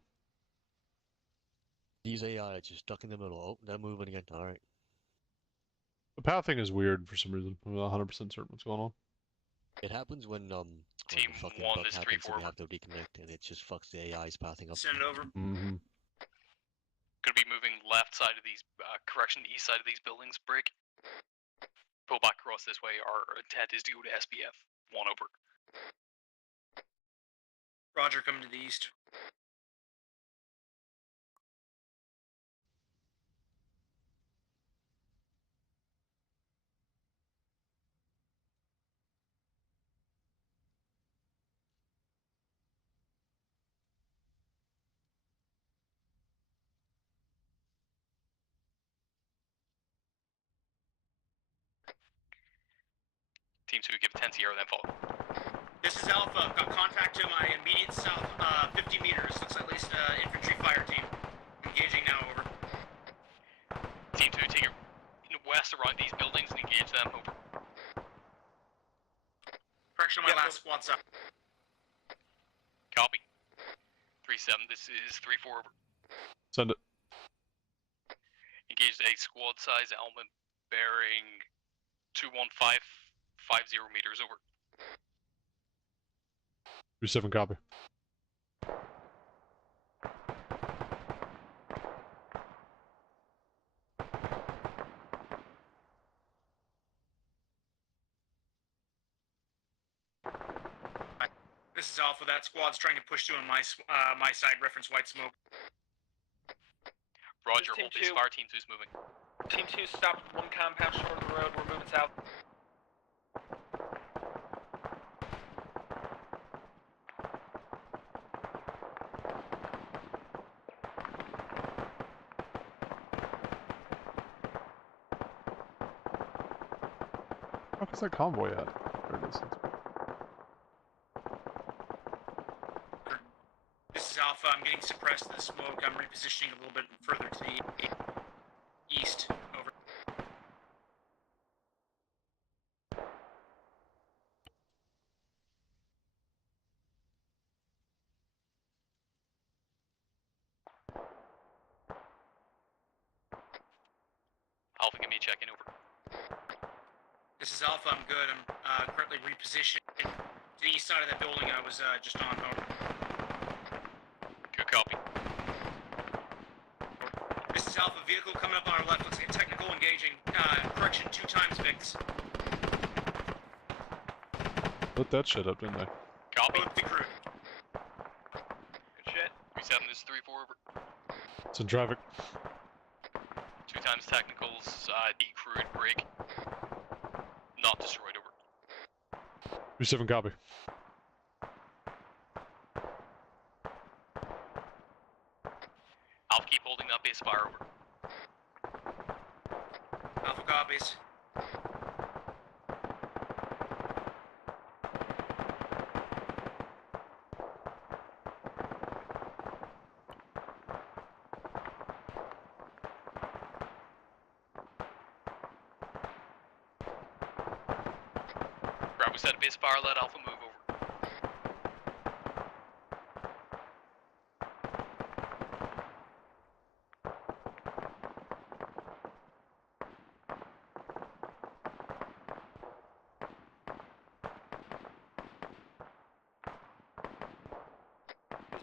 These AI are just stuck in the middle. Oh, they're moving again. Alright. The pathing is weird for some reason. I'm not 100% certain what's going on. It happens when Team the fucking 1, bug this happens 3-4 and we over. have to reconnect and it just fucks the AI's pathing up. Send it over. Mm-hmm. Gonna be moving left side of these, correction, east side of these buildings, brick. Pull back across this way. Our intent is to go to SBF 1 over. Roger, coming to the east. Team 2, give 10 Sierra, then follow. This is Alpha. Got contact to my immediate south, 50 meters. Looks like at least infantry fire team. Engaging now, over. Team 2, take your west around these buildings and engage them, over. Correction on my last squad's up. Copy. 3-7, this is 3-4 over. Send it. Engage a squad size element bearing 21550 meters over. 3-7 copy. This is Alpha. That squad's trying to push through on my side. Reference white smoke. Roger, Team hold this 2. fire. Team 2's moving. Team 2 stopped one compound short of the road. We're moving south. Fuck is that convoy at? There it is. This is Alpha. I'm getting suppressed in the smoke. I'm repositioning a little bit further to the east. Over. Alpha, give me a check-in, over. This is Alpha. I'm good. I'm currently repositioned to the east side of that building I was just on. Over. Good copy. This is Alpha. Vehicle coming up on our left. Looks like a technical engaging. Correction 2 times VIX. Lit that shit up, didn't they? Copy. Both the crew. Good shit. 3-7, this is 3-4 over. It's in traffic. 2 times technicals, decrewed, break. Not destroyed, over. 3-7 copy. Alpha, keep holding that base fire, over. Alpha copies. Bravo set a base fire, let Alpha move over.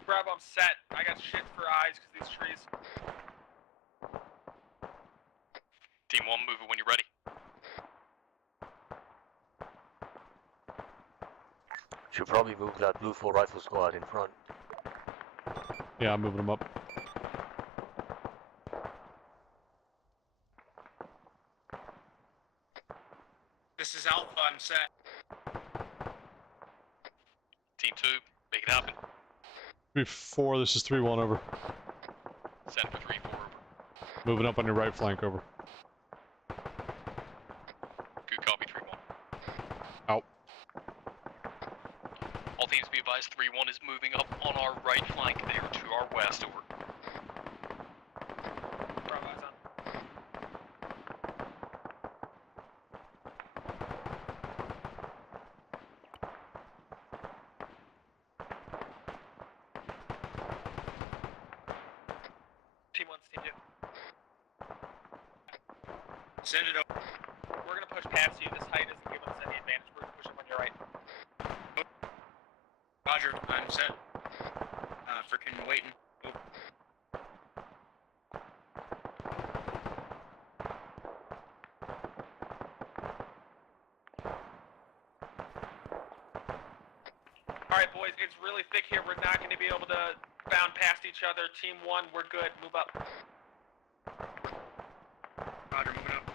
Bravo, I'm set. I got shit for eyes because these trees. Team 1, move it when you're ready. Should probably move that Blue 4 rifle squad in front. Yeah, I'm moving them up. This is Alpha, I'm set. Team 2, make it happen. 3-4, this is 3-1 over. Send for 3-4 over. Moving up on your right flank over. Good copy, 3-1. Out. All teams be advised, 3-1 is moving up on our right flank there to our west, over. Bravo, eyes on. Team 1's Team 2. Send it over. We're gonna push past you. This height isn't giving us any advantage. We're gonna push up on your right. Roger, I'm set. Frickin' waiting. Over. Alright, boys, it's really thick here. We're not gonna be able to bound past each other. Team 1, we're good. Move up. Roger, moving up.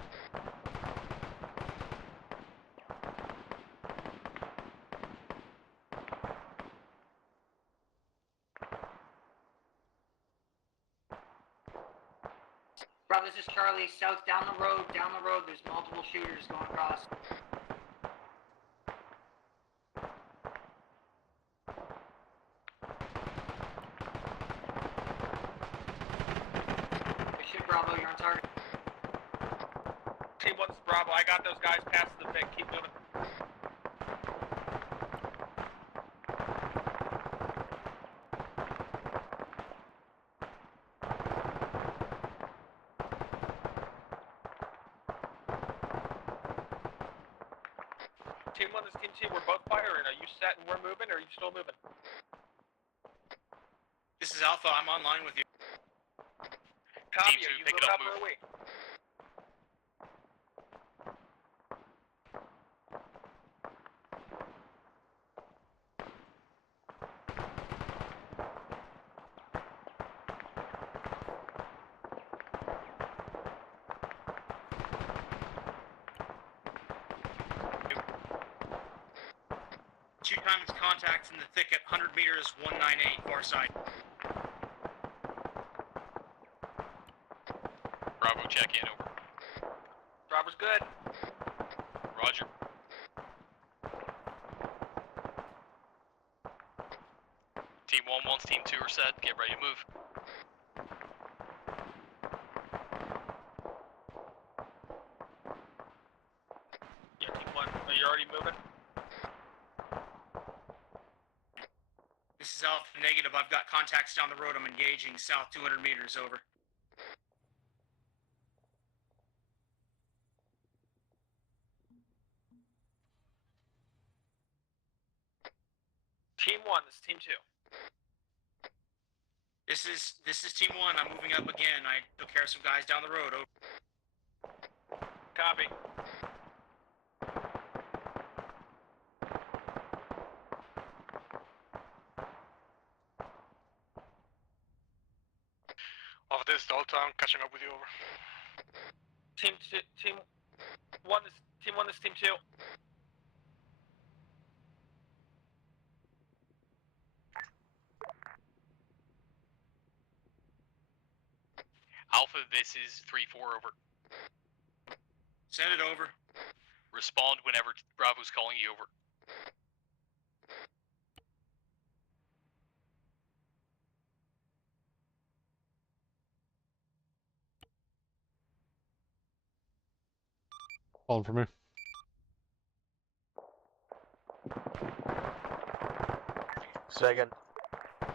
Bro, this is Charlie. South, down the road, there's multiple shooters going across. Good shit, Bravo, you're on target. Team 1's Bravo. I got those guys past the pit. Keep moving. Team 1 is Team 2. We're both firing. Are you set and we're moving, or are you still moving? This is Alpha, I'm online with you. Copy. Team 2, Are you pick it moving up, up or move. are we? Two times contacts in the thicket, 100 meters, 198, far side. Bravo, check in, over. Bravo's good. Roger. Team 1 wants Team 2 are set. Get ready to move. Yeah, Team 1. Are you already moving? This is Alpha, negative. I've got contacts down the road. I'm engaging south 200 meters, over. Team 1, this is Team 2. This is Team 1. I'm moving up again. I took care of some guys down the road, over. Copy. Off this Delta, I'm catching up with you, over. Team 1, this Team 1, this is Team 2. Alpha, this is 3-4, over. Send it over. Respond whenever Bravo's calling you, over. Calling for me. Second. 3-7,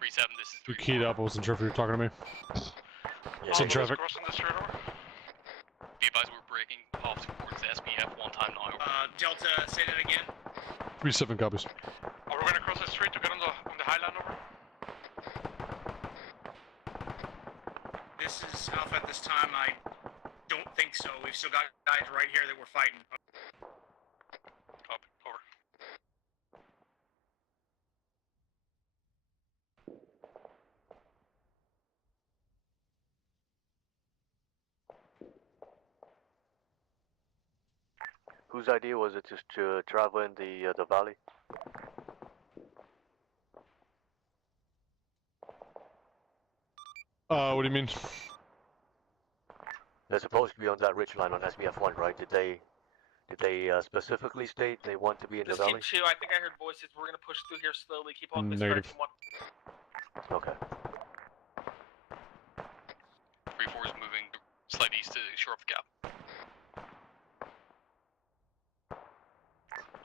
this is You keyed up. I wasn't sure if you were talking to me. It's in traffic. Crossing the street over. Be advised we're breaking off towards SBF one time now. Delta, say that again. 3-7 copies. Are we gonna cross the street to get on the highline over? This is Alpha at this time. I don't think so. We've still got guys right here that we're fighting. Copy. Over. Whose idea was it just to travel in the valley? What do you mean? They're supposed to be on that ridge line on SBF1, right? Did they specifically state they want to be in the This valley? team 2, I think I heard voices. We're gonna push through here slowly. Keep on this Negative. direction 1. Okay. 3-4 is moving slightly east to shore up the gap.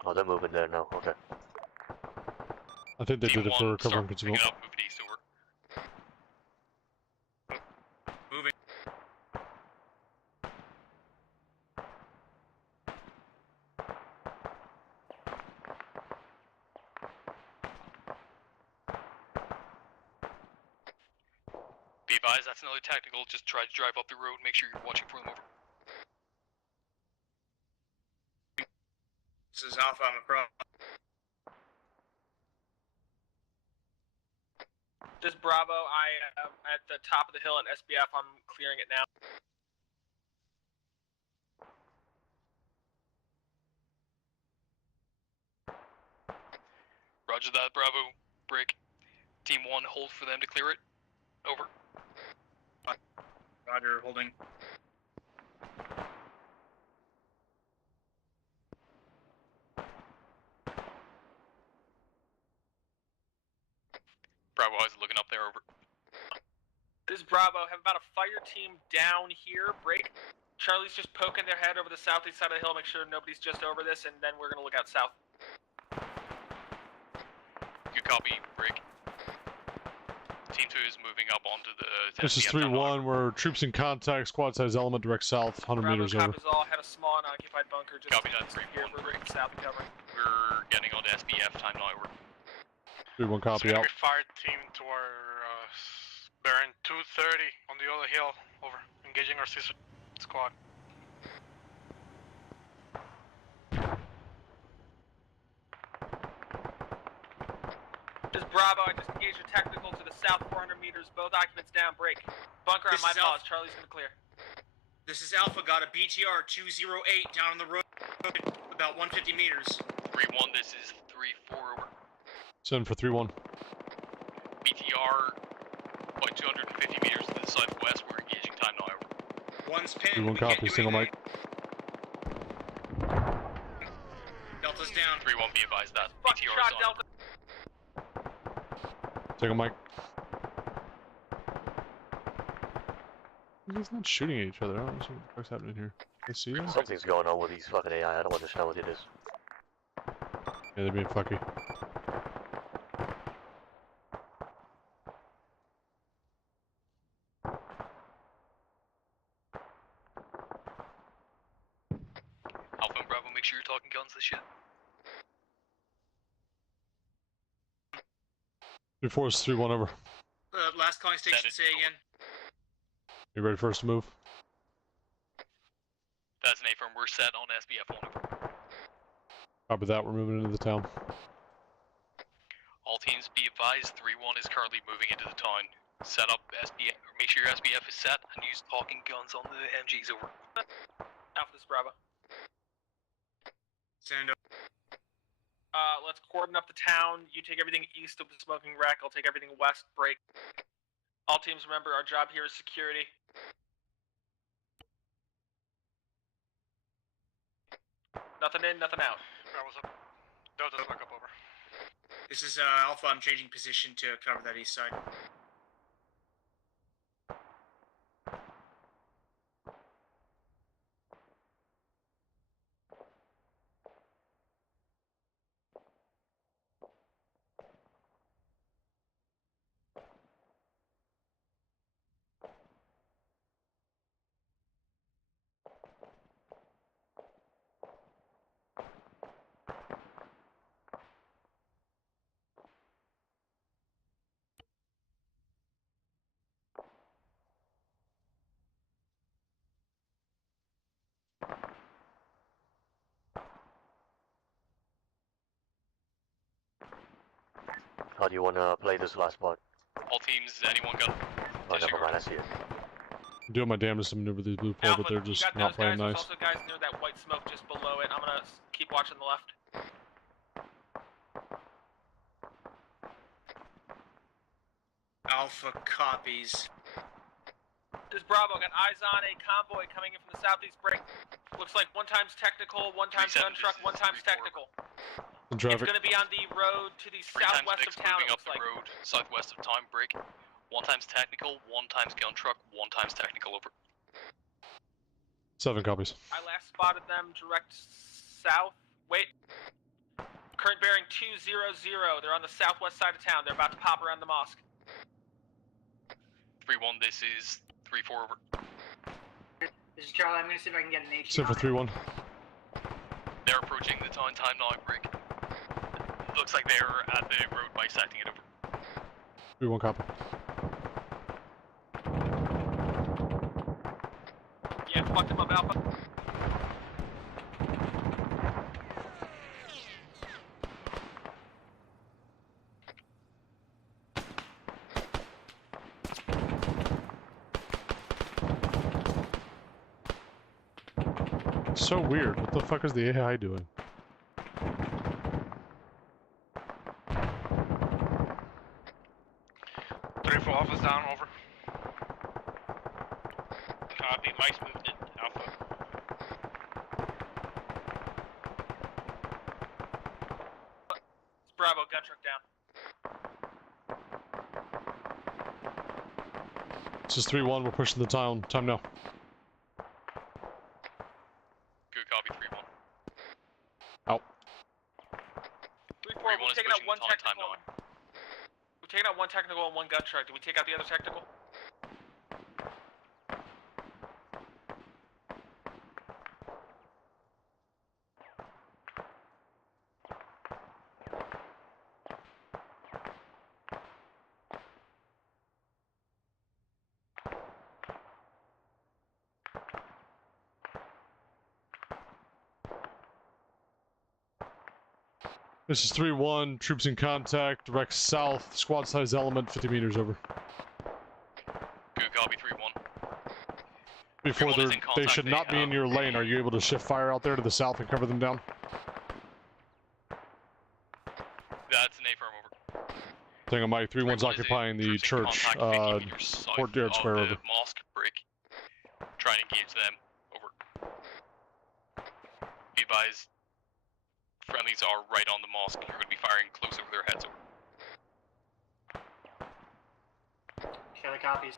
Oh, they're moving there now. Okay. I think they Team did it for 1, cover and start concealment. picking up, moving east over. Moving. Be advised, that's another tactical. Just try to drive up the road. Make sure you're watching for them over. This is Alpha. I'm across. This is Bravo. I am at the top of the hill at SBF. I'm clearing it now. Roger that, Bravo. Break. Team 1, hold for them to clear it. Over. Roger, holding. Bravo eyes looking up there. Over. This is Bravo. Have about a fire team down here. Break. Charlie's just poking their head over the southeast side of the hill. Make sure nobody's just over this, and then we're gonna look out south. Good copy. Break. Team 2 is moving up onto the... This is 3-1. We're troops in contact. Squad size element direct south, 100 Bravo meters over. copies all. Had a small unoccupied bunker just Copy that. 3-1. here. We're looking south and covering. We're getting onto SBF. Time now. Over. 3-1 copy It's gonna out. be fire team to our bearing 230 on the other hill. Over. Engaging our sister squad. This is Bravo. I just engaged a technical to the south 400 meters. Both occupants down. Break. Bunker on This my is pause. Charlie's gonna clear. This is Alpha. Got a BTR 208 down on the road, about 150 meters. 3-1. This is 3-4. Over. Send for 3-1. BTR by 250 meters to the southwest. We're engaging. Time now. Over. One's pinned. 3-1 copy. Single mic. Delta's down. 3-1. Be advised that Fucking BTR shot is on. Delta. Single mic. He's not shooting at each other. I don't know what's happening here. I see that? Something's going on with these fucking AI. I don't understand what it is. Yeah, they're being fucky. Alpha and Bravo, make sure you're talking guns this shit. 3-4 is 3-1 over. Last calling station. Say again. You ready for us to move? That's an A-firm. We're set on SBF 1. Over. Copy that. We're moving into the town. All teams be advised, 3-1 is currently moving into the town. Set up SBF, make sure your SBF is set and use talking guns on the MGs. Over. Alpha, this is Bravo. Send over. Let's cordon up the town. You take everything east of the smoking wreck. I'll take everything west. Break. All teams remember our job here is security. Nothing in, nothing out. Bravo's up. Delta's back up. Over. This is Alpha. I'm changing position to cover that east side. How do you want to play this last part? All teams, anyone got Oh, never mind, I see it. I'm doing my damnedest to maneuver these blue pole, Alpha, but they're you just got not those playing guys. nice. There's also guys near that white smoke just below it. I'm gonna keep watching the left. Alpha copies. This is Bravo. Got eyes on a convoy coming in from the southeast break. Looks like one time's technical, one time's gun truck, one time's technical. In It's traffic. going to be on the road to the 3 times southwest of mix town. moving It up looks the like. road, southwest of town break. 1 time's technical, 1 time's gun truck, 1 time's technical over. 7 copies. I last spotted them direct south. Wait. Current bearing 200. They're on the southwest side of town. They're about to pop around the mosque. 3-1, this is 3-4 over. This is Charlie. I'm gonna see if I can get an HE. Sit for 3-1. They're approaching the time now break. Looks like they're at the road bisecting it over. 3-1 copy. Yeah, fucked him up, Alpha. So weird. What the fuck is the AI doing? Three-four Alpha's down, over. Copy, Mike's moved in, Alpha. It's Bravo, gun truck down. This is 3-1. We're pushing the town. Time now. Good copy, 3-1. Out. 3-4, we're taking out one technical. We're taking out one technical and one gun truck. Did we take out the other technical? This is 3-1. Troops in contact. Direct south. Squad size element. 50 meters over. Good copy, 3-1. Before 3-1 is they in contact, should not be in your lane. Are you able to shift fire out there to the south and cover them down? That's an A-firm over. Tango Mike, 3-1's 3-1 is occupying the troops in church, contact 50 meters south courtyard square of over. the mosque break. Try and engage them. Over. Be advised, friendlies are right on the mosque. You're going to be firing close over their heads. Over. Charlie copies.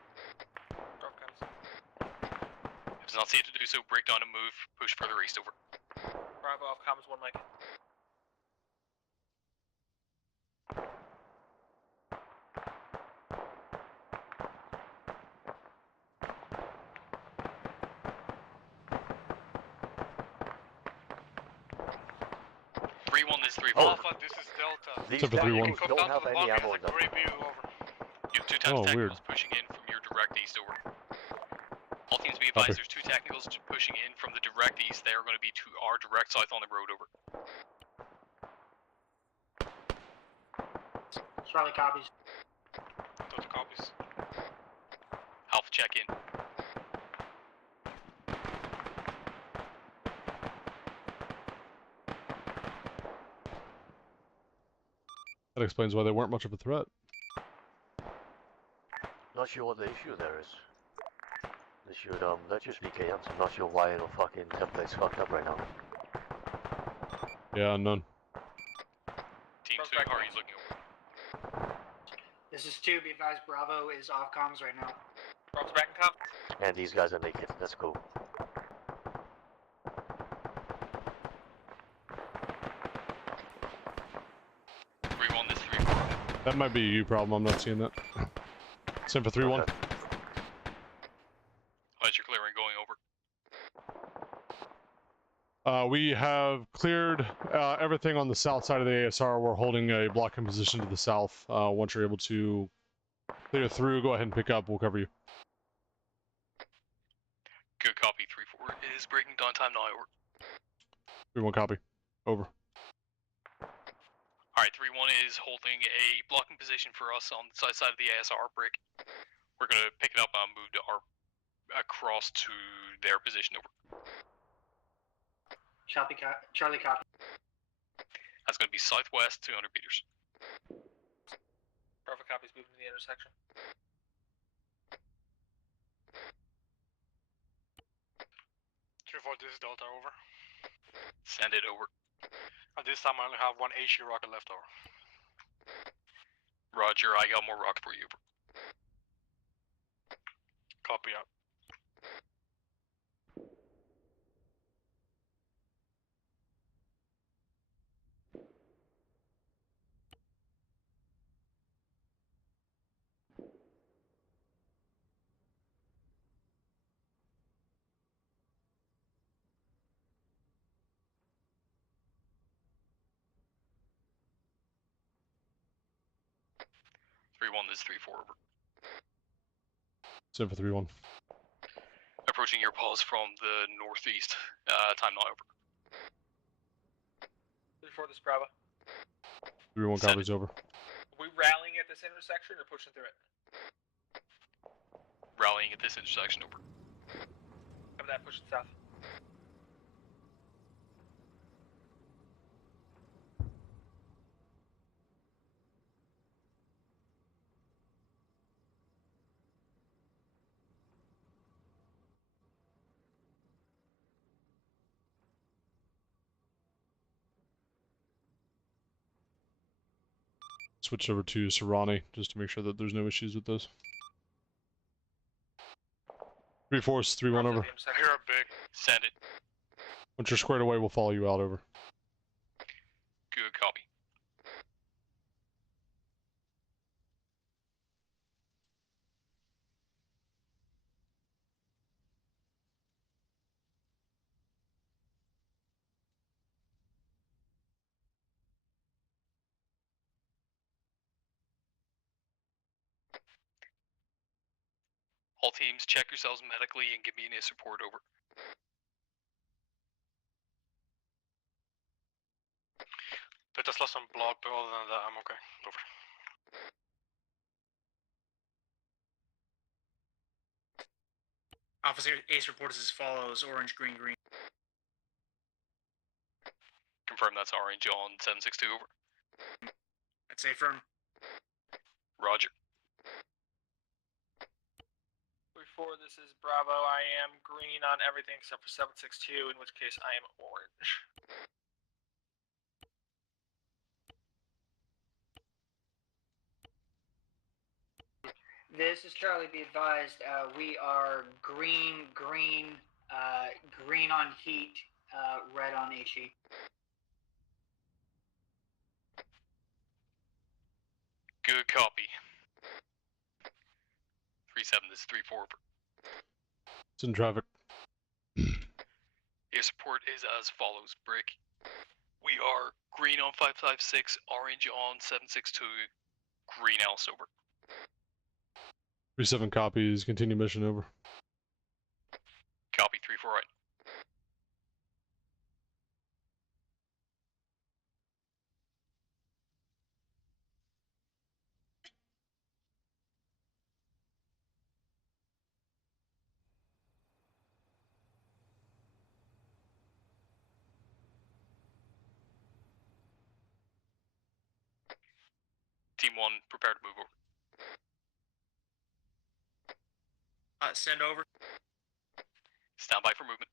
Drop guns. If it's not safe to do so, break down and move. Push further east. Over. Bravo, off comms, one Mike. Alpha, this is Delta. These Except for 3-1. You can come don't down have to the any lobby ammo as in a them. review, over. You have 2 times Oh, technicals weird. pushing in from your direct east. Over. All teams be advised, there's 2 technicals pushing in from the direct east. They are going to be to our direct south on the road. Over. Charlie copies. Delta copies. Alpha check in. That explains why they weren't much of a threat. Not sure what the issue there is. They should let you speak AMs. I'm not sure why the fucking template's fucked up right now. Yeah, unknown. Team 2, how are you looking over? This is 2. Be advised, Bravo is off comms right now. Bravo's back in comms. And these guys are naked. Let's go. That might be a you problem. I'm not seeing that. Same for 3-1. Okay. How's your clearing going? Over. We have cleared everything on the south side of the ASR. We're holding a blocking position to the south. Once you're able to clear through, go ahead and pick up. We'll cover you. Good copy. 3-4 is breaking downtime now. Over. 3-1 copy. Over. Alright, 3-1 is holding a blocking position for us on the side of the ASR brick. We're gonna pick it up and move to across to their position over. Charlie copy. That's gonna be southwest 200 meters. Bravo copies moving to the intersection. This is Delta, over. Send it over. At this time, I only have one HE rocket left, over. Roger, I got more rocket for you. Copy out. This is 3-4 over. Send for 3-1. Approaching your pause from the northeast. Time not over. 3-4, this is Bravo. 3-1 copies over. Are we rallying at this intersection or pushing through it? Rallying at this intersection, over. Have that pushing south. Switch over to Serrani just to make sure that there's no issues with this. 3-4, 3-1 over. I hear a big. Send it. Once you're squared away, we'll follow you out, over. Good copy. All teams, check yourselves medically and give me an support, over. They just lost some block, but other than that, I'm okay. Over. Officer Ace reports as follows: orange, green, green. Confirm that's orange on 762, over. I'd say firm. Roger. 3-4, this is Bravo. I am green on everything except for 762, in which case I am orange. This is Charlie. Be advised, we are green, green, green on heat, red on HE. Good copy. 3-7, this is 3-4, over. It's in traffic. Your support is as follows, Brick. We are green on 556, orange on 762, green else, over. 3-7 copies, continue mission, over. Copy, 3-4, right. Team 1, prepare to move over. Send over. Stand by for movement.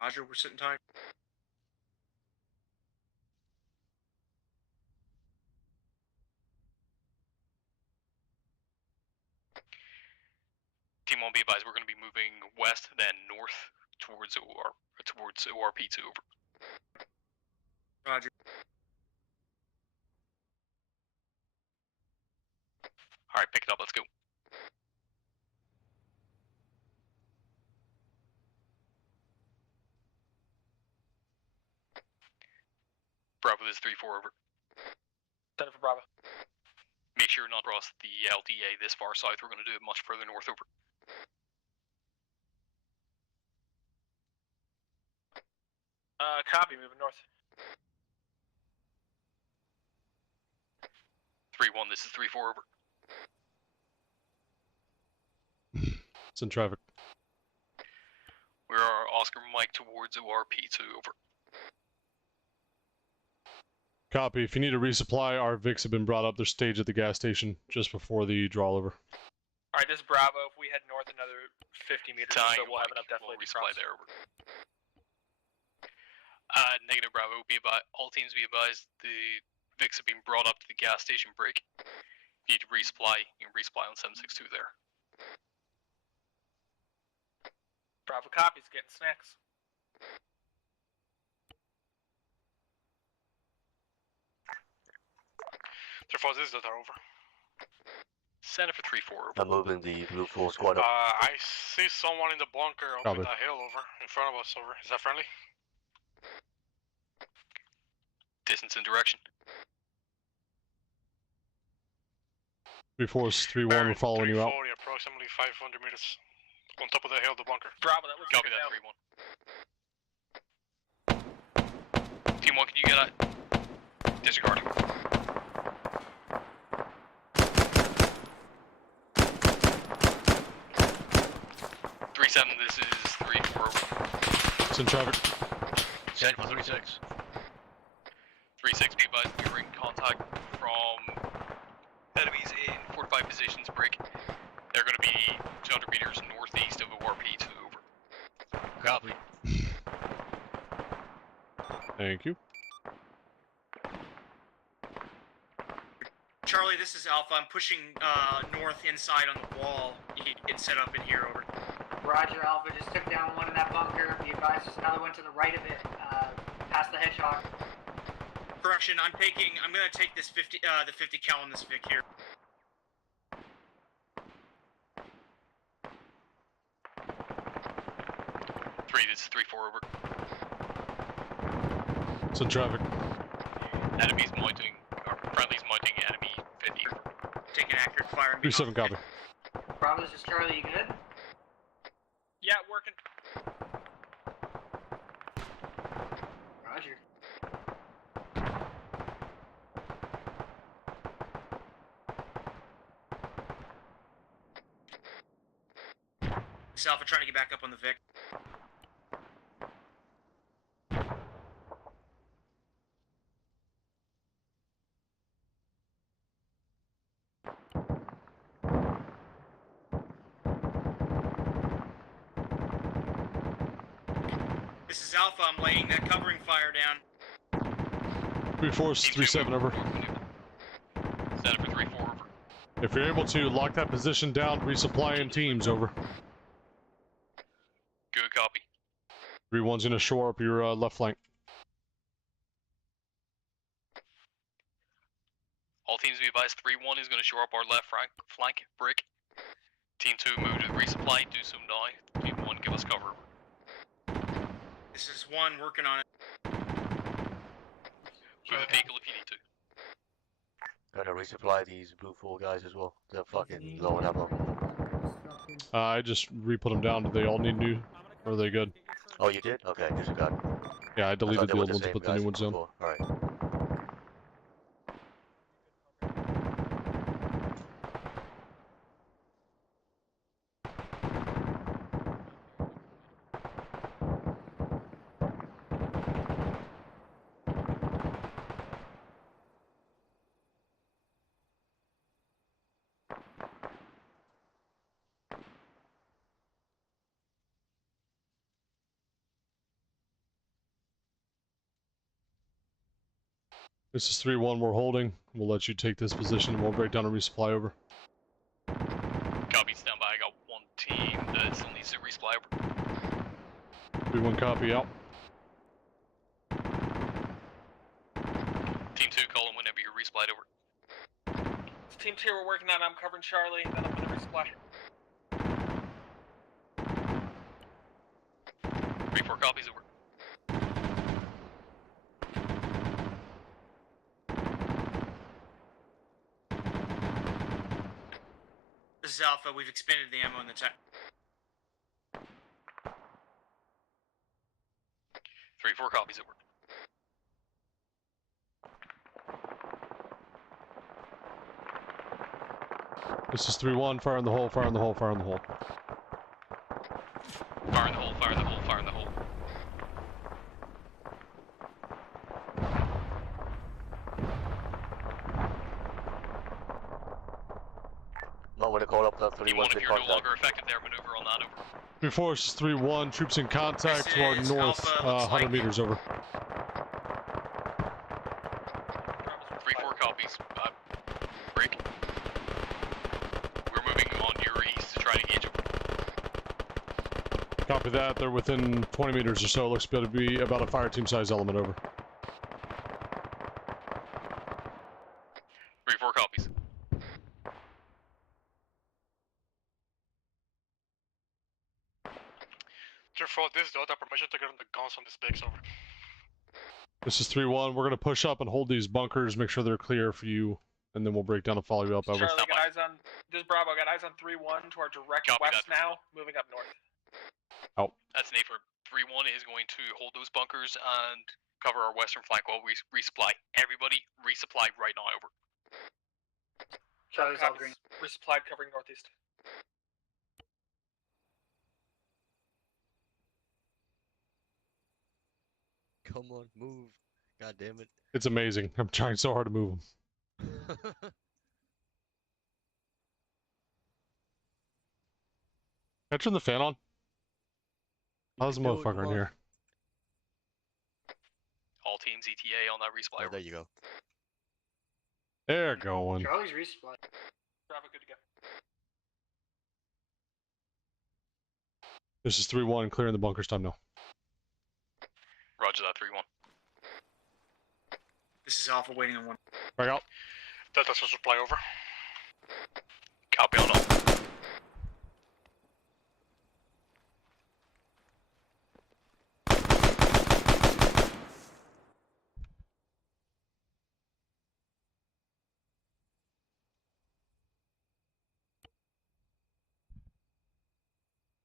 Roger, we're sitting tight. Team 1, be advised, we're going to be moving west, then north towards ORP2, over. Roger. Alright, pick it up, let's go. Bravo, this is 3-4, over. Send it for Bravo. Make sure not across the LDA this far south, we're going to do it much further north, over. Copy, moving north. 3-1, this is 3-4 over. It's in traffic. We are Oscar Mike towards ORP2 over. Copy. If you need a resupply, our Vics have been brought up. They're staged at the gas station just before the draw over. Alright, this is Bravo. If we head north another 50 meters or so, we'll have enough definitely resupply there over. Negative Bravo, all teams be advised, the Vics have been brought up to the gas station break. If you need to resupply, you can resupply on 762 there. Bravo copies, getting snacks. This is the over. Send it for 3-4 over. I'm moving the blue full squad up. I see someone in the bunker up in the hill over, in front of us over. Is that friendly? Distance and direction. 3-4 is 3-1, we're following you out. 340, approximately 500 meters. On top of the hill, the bunker. Bravo, that looks Copy that, 3-1. Team 1, can you get that? Disregarding. 3-7, this is 3-4 over. It's in traffic. Send for 3-6. 3-6, be advised, we are in contact from enemies in fortified positions break. They're going to be 200 meters northeast of ORP2 over. Copy. Thank you. Charlie, this is Alpha. I'm pushing north inside on the wall. It's set up in here, over. Roger, Alpha. Just took down one in that bunker. Be advised, there's another one to the right of it, past the hedgehog. Correction, I'm gonna take this 50, the 50 cal in this Vic here. 3, this is 3-4 over. It's in traffic. Enemies mounting, or friendlies mounting enemy 50. Take an accurate fire. 3-7, copy. Bravo, this is Charlie. You good? Yeah, working. Roger. This Alpha trying to get back up on the Vic. This is Alpha. I'm laying that covering fire down. 3-4 is 3-7 over. Set it for 3-4 over. If you're able to lock that position down, resupply in teams, over. Good copy. 3-1's gonna shore up your left flank. All teams be advised, 3-1 is going to shore up our left flank brick. Team 2 move to resupply, do so now. Team 1 give us cover. This is 1 working on it. Move the vehicle if you need to. Gotta resupply these blue full guys as well. They're fucking low on ammo. I just re-put them down. Do they all need new? Or are they good? Oh, you did? Okay, disregard. Yeah, I deleted they the were old ones same and put the guys new ones in. before. Alright. This is 3-1, we're holding. We'll let you take this position and we'll break down a resupply, over. Copy, stand by. I got one team that still needs to resupply over. 3-1, copy, out. Team 2, call them whenever you're resupplied over. It's Team 2 we're working on. I'm covering Charlie, then I'm going to resupply. 3-4 copies over. This is Alpha. We've expended the ammo in the tank. 3-4 copies over. This is 3-1. Fire in the hole. Fire in the hole. Fire in the hole. Fire in the hole, fire in the hole, fire in the hole. Not when I call up that Team 3-1's 1, in if you're no contact. longer effective there, maneuver on that over. 3-4, this is 3-1. Troops in contact This to our is north, Alpha, looks 100 like. meters over. 3-4 copies. Break. We're moving on your east to try to engage them. Copy that. They're within 20 meters or so. Looks to be about a fire team size element over. 3-4 copies. Therefore, this Delta permission to get on the guns on this base over. This is 3-1. We're going to push up and hold these bunkers, make sure they're clear for you, and then we'll break down and follow you up. Over. Charlie, got eyes on. This is Bravo. Got eyes on 3-1 to our direct Copy west that. now, moving up north. Out. That's an 8-4. 3-1 is going to hold those bunkers and cover our western flank while we resupply. Everybody, resupply right now, over. Charlie's all green. Resupplied, covering northeast. Come on, move. God damn it. It's amazing. I'm trying so hard to move them. Can I turn the fan on? How's the motherfucker in here? All teams ETA on that resupply. Oh, there you go. They're going. Charlie's resupply. Bravo, good to go. This is 3-1. Clearing the bunkers. Time now. Roger that, 3-1. This is Alpha waiting on 1. Back out. Delta supply over. Copy on all.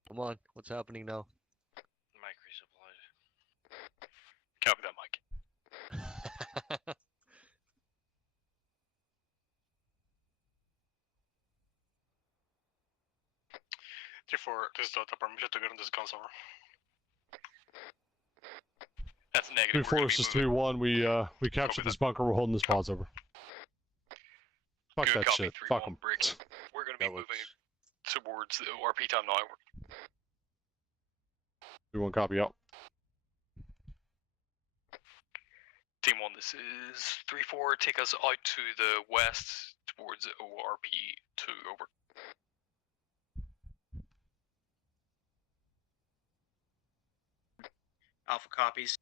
Come on, what's happening now? Mike resupplied. Copy that, Mike. 3-4, this is Delta permission to get on this guns over. That's negative. 3-4, this is 3-1. We captured this bunker. We're holding this pause over. Fuck Good that copy, shit. 3-1 Fuck them. Brick. We're going to be moving towards the RP time now. Over. 3-1 copy out. Team 1, this is 3-4. Take us out to the west towards ORP2. Over. Alpha copies.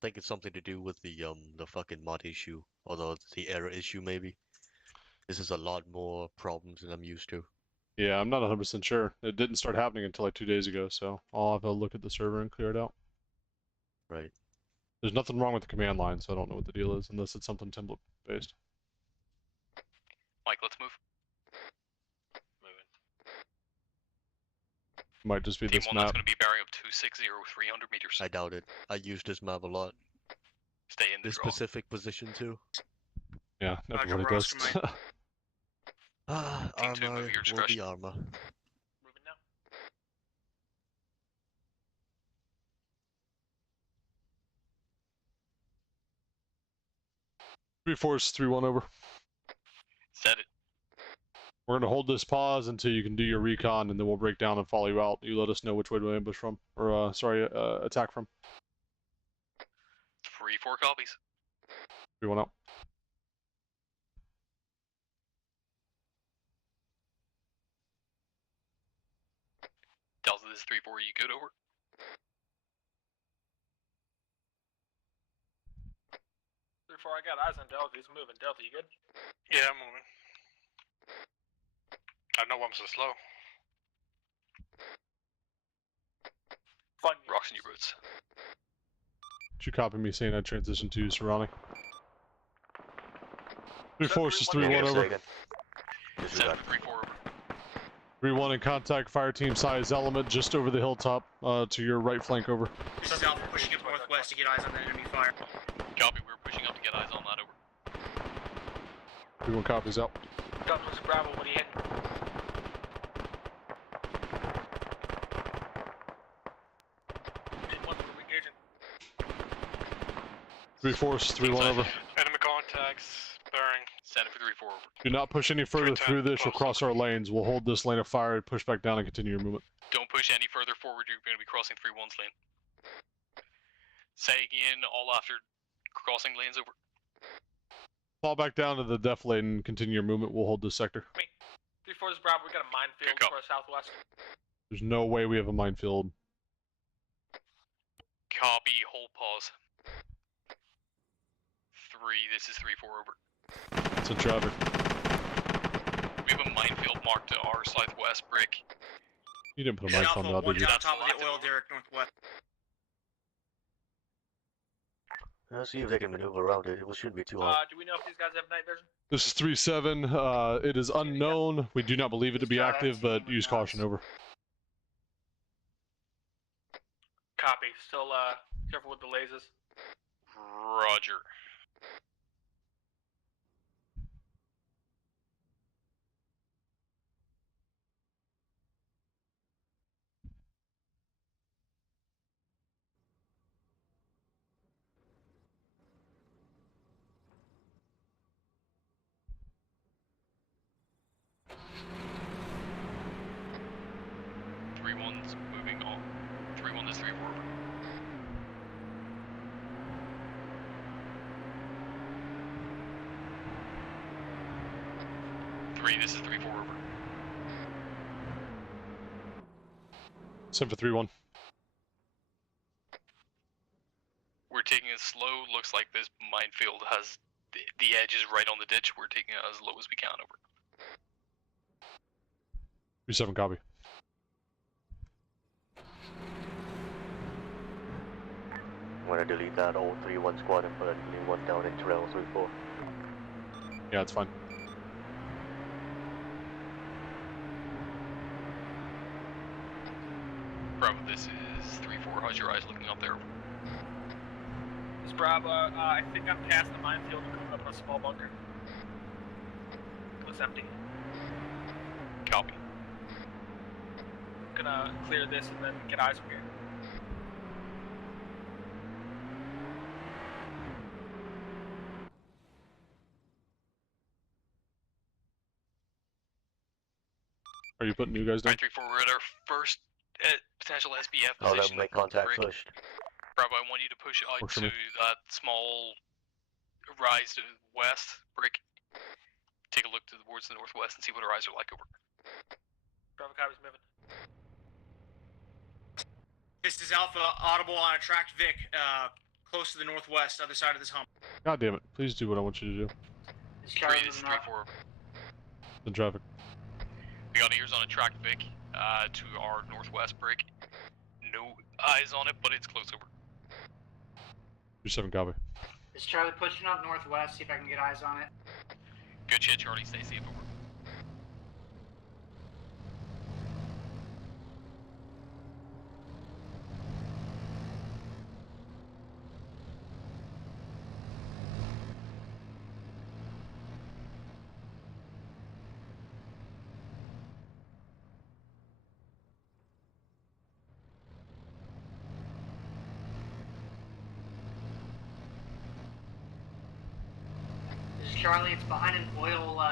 I think it's something to do with the fucking mod issue, or the error issue maybe. This is a lot more problems than I'm used to. Yeah, I'm not 100% sure. It didn't start happening until like 2 days ago, so I'll have a look at the server and clear it out. Right. There's nothing wrong with the command line, so I don't know what the deal is, unless it's something template based. Mike, let's move. Might just be Team this 1, map. that's going to be bearing up 260, 300 meters. I doubt it. I use this map a lot. Stay in the This draw. specific position too. Yeah, Roger, everybody we're does. Oscar Mike. Team 2, Arma move your will be discretion. Arma. Moving now. 3-4 is 3-1 over. Set it. We're gonna hold this pause until you can do your recon, and then we'll break down and follow you out. You let us know which way to ambush from, or attack from. 3-4 copies. 3-1 out. Delta, this is 3-4. You good? Over. Before I got eyes on Delta, he's moving. Delta, you good? Yeah, I'm moving. I know I'm so slow. Fun. Rocks in your boots. Did you copy me saying I transitioned to surrounding? 3-4 is 3-1 over. Disregard. Center for 3-4 over. 3-1 in contact, fire team size element just over the hilltop to your right flank, over. This is Alpha pushing up northwest to get eyes on the enemy fire. Copy, we're pushing up to get eyes on that, over. 3-1 copies out. Delta to Bravo, what are you hitting? Team 1, we're engaging. 3-4, 3-1 over. Enemy contacts, bearing. Center for 3-4 over. Do not push any further 310, through this or close. cross our lanes. We'll hold this lane of fire, push back down, and continue your movement. Don't push any further forward, you're going to be crossing 3-1's lane. Say again, all after crossing lanes, over. Fall back down to the def lane and continue your movement. We'll hold this sector. 3-4 is Bravo, we got a minefield Good to our southwest. There's no way we have a minefield. Copy, hold pause. 3, this is 3-4 over. It's in traffic. We have a minefield marked to our southwest, brick. You didn't put a This is mic on Alpha, that, one did you? down top of the oil derrick northwest. Let's see if they can maneuver around it. It shouldn't be too hard. Do we know if these guys have night vision? This is 3-7. It is unknown. We do not believe it to be active, but use caution, over. Copy, still careful with the lasers. Roger. One's moving on. 3-1 is 3-4. 3, this is 3-4 over. Send for 3-1. We're taking it slow. Looks like this minefield has the edge is right on the ditch. We're taking it as low as we can, over. 3-7 copy. I'm gonna delete that old 3-1 squad and put a new one down in trail 3-4. Yeah, it's fine. Bravo, this is 3-4. How's your eyes looking up there? This Bravo, I think I'm past the minefield and coming up on a small bunker. Looks empty. Copy. Gonna clear this and then get eyes from here. Are you putting new guys down? 3-4, we're at our first potential SBF I'll position. make contact Brick. first. Bravo, I want you to push out Works for to me. that small rise to the west, Brick. Take a look towards the northwest and see what our eyes are like, over. Bravo copy's moving. This is Alpha, audible on a tracked Vic, close to the northwest, other side of this hump. God damn it. Please do what I want you to do. 3, this is 3-4. In traffic. We got ears on a track, Vic, to our northwest, Brick. No eyes on it, but it's close, over. 3-7 copy. Is Charlie pushing up northwest, see if I can get eyes on it? Good shit, Charlie. Stay safe, over. This is Charlie, it's behind an oil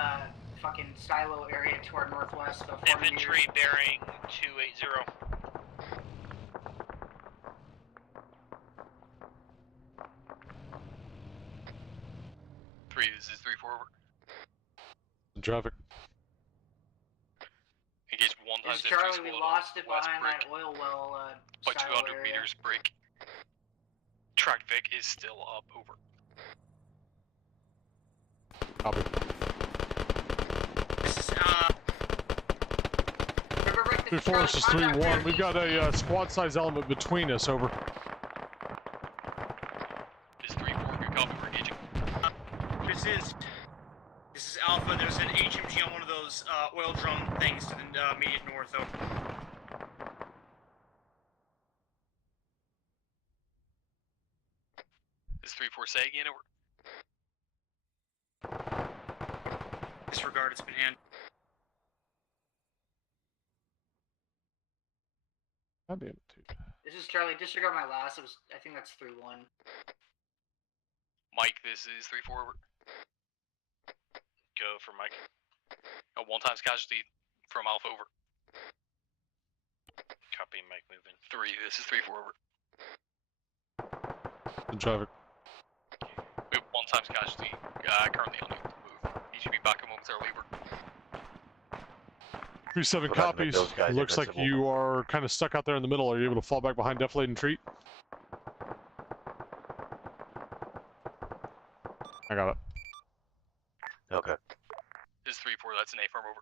fucking silo area to our northwest. About 40 Infantry meters. bearing 280. This is 3-4, over. In traffic. Engage 1 This times is Charlie, infantry we squad lost it west, behind Brick. that oil well By silo 200 area. meters, Brick. Track Vic is still up, over. Copy. This is, 3-4, this is 3-1. We've got a squad size element between us, over. This is 3-4, good copy, we're engaging. This is This is Alpha. There's an HMG on one of those oil drum things to the immediate north. Over. This is 3-4 say again, over. Disregard, it's been handed. God damn it, dude. This is Charlie. Disregard my last. I think that's 3-1. Mike, this is 3-4, over. Go for Mike. A 1x casualty from Alpha, over. Copy, Mike moving. 3, this is 3-4, over. In traffic. We have 1x casualty, currently unable to move. He should be back momentarily, over. 3-7 We're about to make copies. those guys Looks like invincible. you are kind of stuck out there in the middle. Are you able to fall back behind, deflate, and treat? I got it. Okay. This is 3-4, that's an A-firm, over.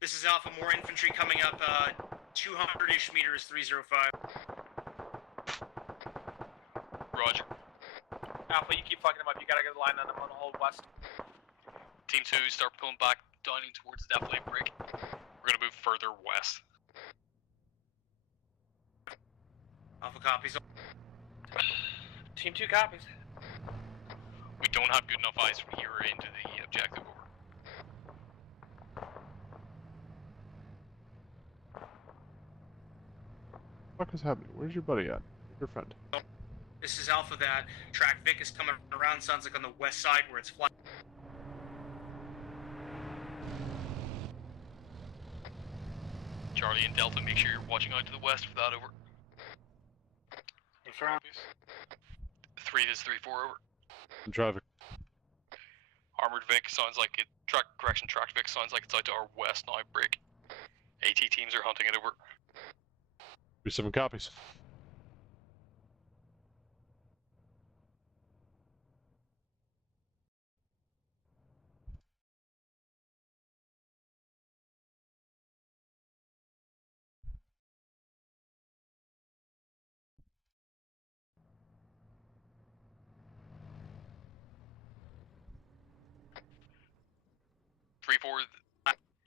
This is Alpha. More infantry coming up. 200-ish meters. 305. Roger. Alpha, you keep fucking them up. You gotta get a line on them on the whole west. Team 2, start pulling back, dining towards the deflate break. We're gonna move further west. Alpha copies. Team 2 copies. We don't have good enough eyes from here into the objective, over. What the fuck is happening? Where's your buddy at? Your friend. This is Alpha. That track Vic is coming around. Sounds like on the west side where it's flat. Charlie and Delta, make sure you're watching out to the west for that, over. Confirm. 3, this is 3-4, over. In traffic. Armored Vic sounds like it. Tracked Vic sounds like it's out to our west now, break. AT teams are hunting it, over. 3-7 copies.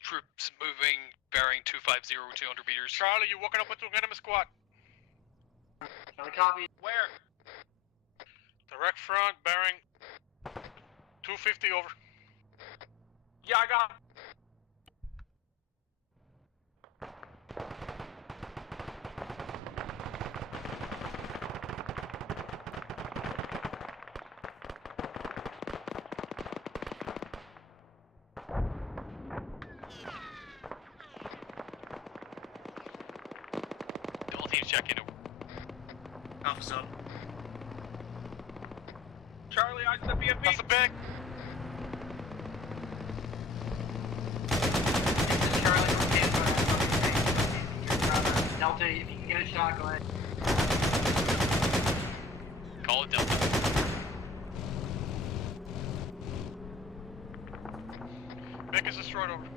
Troops moving, bearing 250, 200 meters. Charlie, you walking up with two enemy squad. Charlie, copy. Where? Direct front, bearing 250 over. Yeah, I got him. Teams check in, over. Alpha's up. Charlie, eyes on the BMP. That's the big. This is Charlie from Tampa. Delta, if you can get a shot, go ahead. Call it Delta. Big is destroyed over.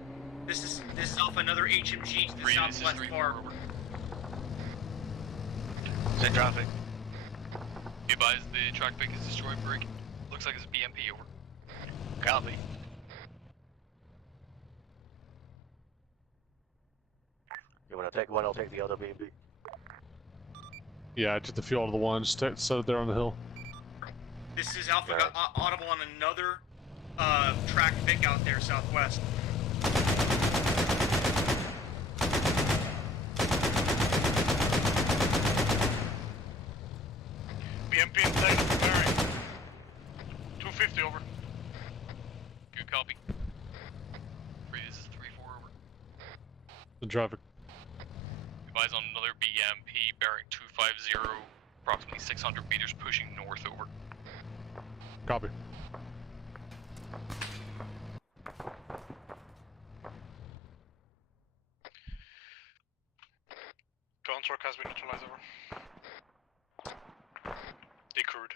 This is Alpha. Another HMG to the 3, this is southwest 3-4, far. over. Send traffic. Be advised, the track Vic is destroyed, break. Looks like it's BMP, over. Copy. You wanna take one, I'll take the other BB. Yeah, I took the fuel out of the one. Just set it there on the hill. This is Alpha. Got audible on another track Vic out there southwest. BMP inside of the bearing. 250 over. Good copy. 3, this is 3-4, over. In traffic. Advise on another BMP bearing 250, approximately 600 meters, pushing north, over. Copy. Gun truck has been neutralized over. Decrewed.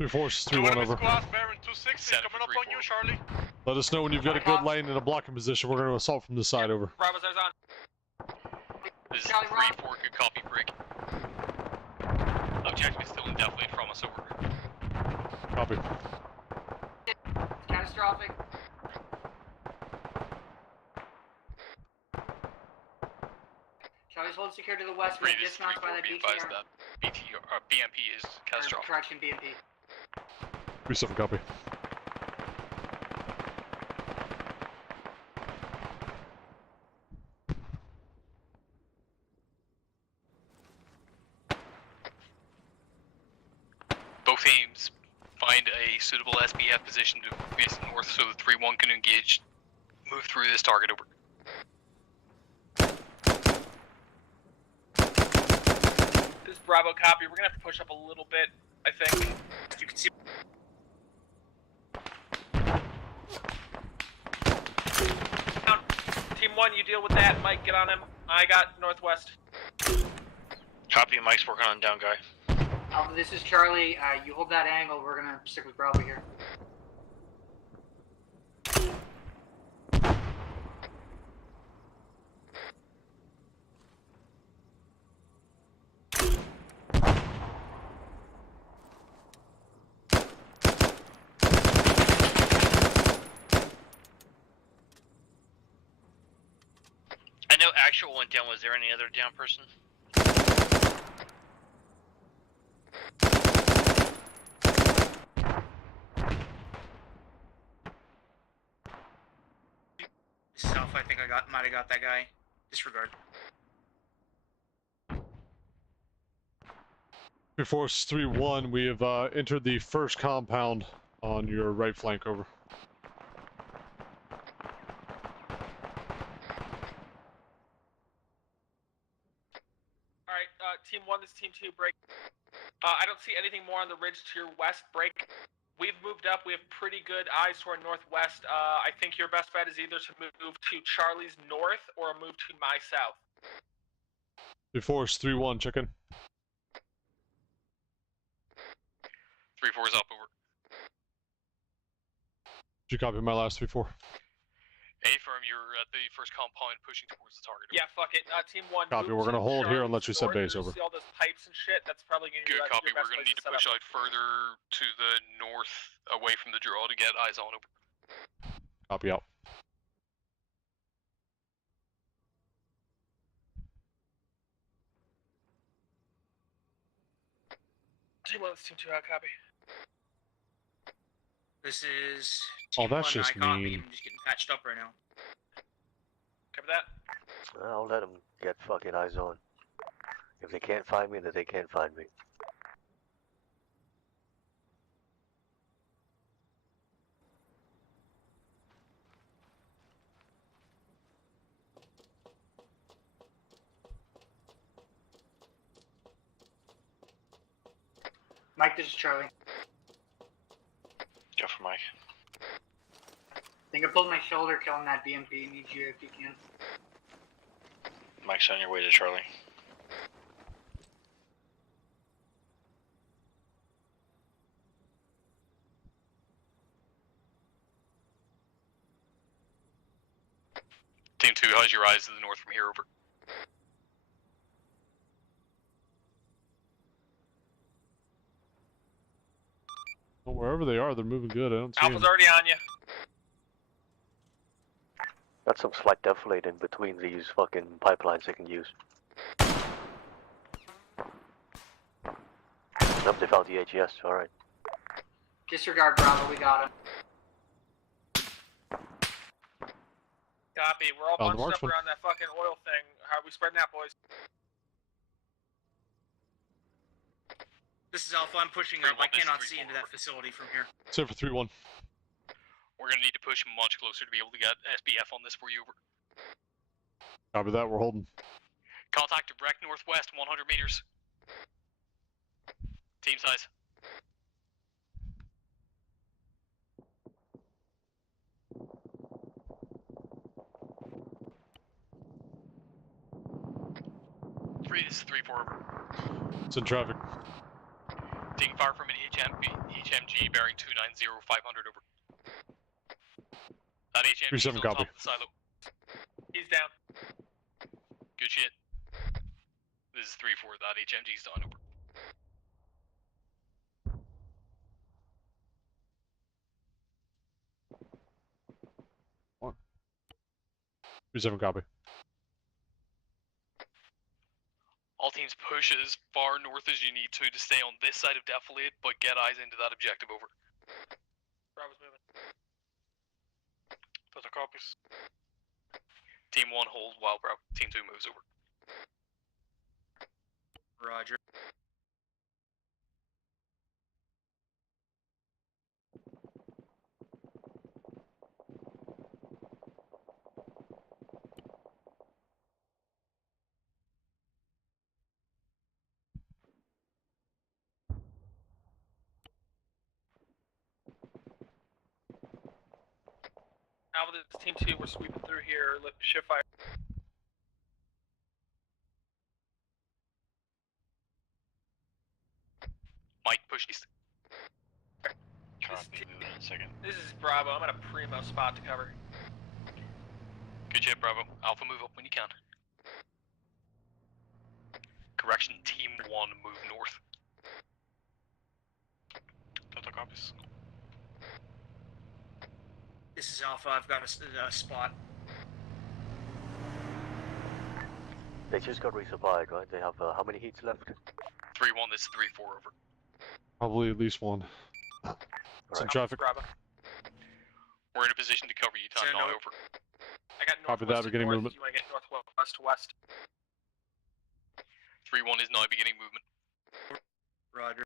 3-4, 3-1 enemy over. squads, Baron 260 coming up on you, Charlie. Let us know when you've got a good lane and a blocking position. We're going to assault from this side, over. Bravo's eyes on. This is 3-4, good copy, Brick. Objective is still indefinitely from us, over. Copy. Catastrophic. Charlie's hold secure to the west. We have dismounts by that BTR. That BMP is catastrophic. Correction, BMP. 3-7, copy. Both teams find a suitable SBF position to face north so the 3-1 can engage, move through this target, over. This is Bravo copy. We're gonna have to push up a little bit, I think. You can see. Team 1, you deal with that. Mike, get on him. I got northwest. Copy, Mike's working on down guy. Alpha, this is Charlie. You hold that angle. We're gonna stick with Bravo here. I know actual went down. Was there any other down person? Self, I think might have got that guy. Disregard. 3-4, 3-1. We have entered the first compound on your right flank, over. Alright, Team 1, this is Team 2, break. I don't see anything more on the ridge to your west, break. We've moved up, we have pretty good eyes to our northwest. I think your best bet is either to move to Charlie's north or move to my south. 3-4, 3-1, chicken. 3-4 is up, over. Did you copy my last 3-4? A-firm, you're at the first compound pushing towards the target. Yeah, fuck it. Team 1. Copy, we're gonna hold here unless we set base, over. See all those pipes and shit? That's probably gonna be Good copy, your best we're gonna place need to push out further to the north, away from the draw to get eyes on, over. Copy out. Team 1, this is Team 2, copy. This is. Oh, Team that's 1, just I copy. mean. I'm just getting patched up right now. Copy that. I'll let them get fucking eyes on. If they can't find me, then they can't find me. Mike, this is Charlie. Go for Mike. I think I pulled my shoulder killing that BMP. Need you if you can. Mike's on your way to Charlie. Team 2, how's your eyes to the north from here, over? Well, wherever they are, they're moving good. I don't see Alpha's them. already on you. Got some slight deflate in between these fucking pipelines they can use. Nope, they found the AGS, alright. Disregard Bravo, we got him. Copy, we're all Found the bunched up marksman. around that fucking oil thing. How are we spreading out, boys? This is Alpha. I'm pushing up. I cannot see into that facility from here. Save for 3-1. We're gonna need to push much closer to be able to get SBF on this for you, over. Copy that, we're holding. Contact direct northwest, 100 meters. Team size. This is 3-4, over. It's in traffic. Taking fire from an HMG bearing 290, 500 over. That HMG is 37 on copy. top of the silo. He's down. Good shit. This is 3-4. That HMG's down over. One. 37 copy. All teams push as far north as you need to stay on this side of defilade, but get eyes into that objective over. Bravo's moving. Delta copies. Team 1 hold while Team 2 moves over. Roger. Alpha, this is Team 2. We're sweeping through here. Let shift fire. Mike, push east. Copy, moving in a second. This is Bravo. I'm at a primo spot to cover. Good shit, Bravo. Alpha, move up when you can. Correction, Team 1, move north. Delta copies. This is Alpha. I've got a spot. They just got resupplied, right? They have how many heats left? 3-1, this is 3-4 over. Probably at least one. Some traffic. Bravo. We're in a position to cover you, time now over. I got Copy northwest that, beginning north. movement. You want to get northwest to west? 3-1 is now beginning movement. Roger.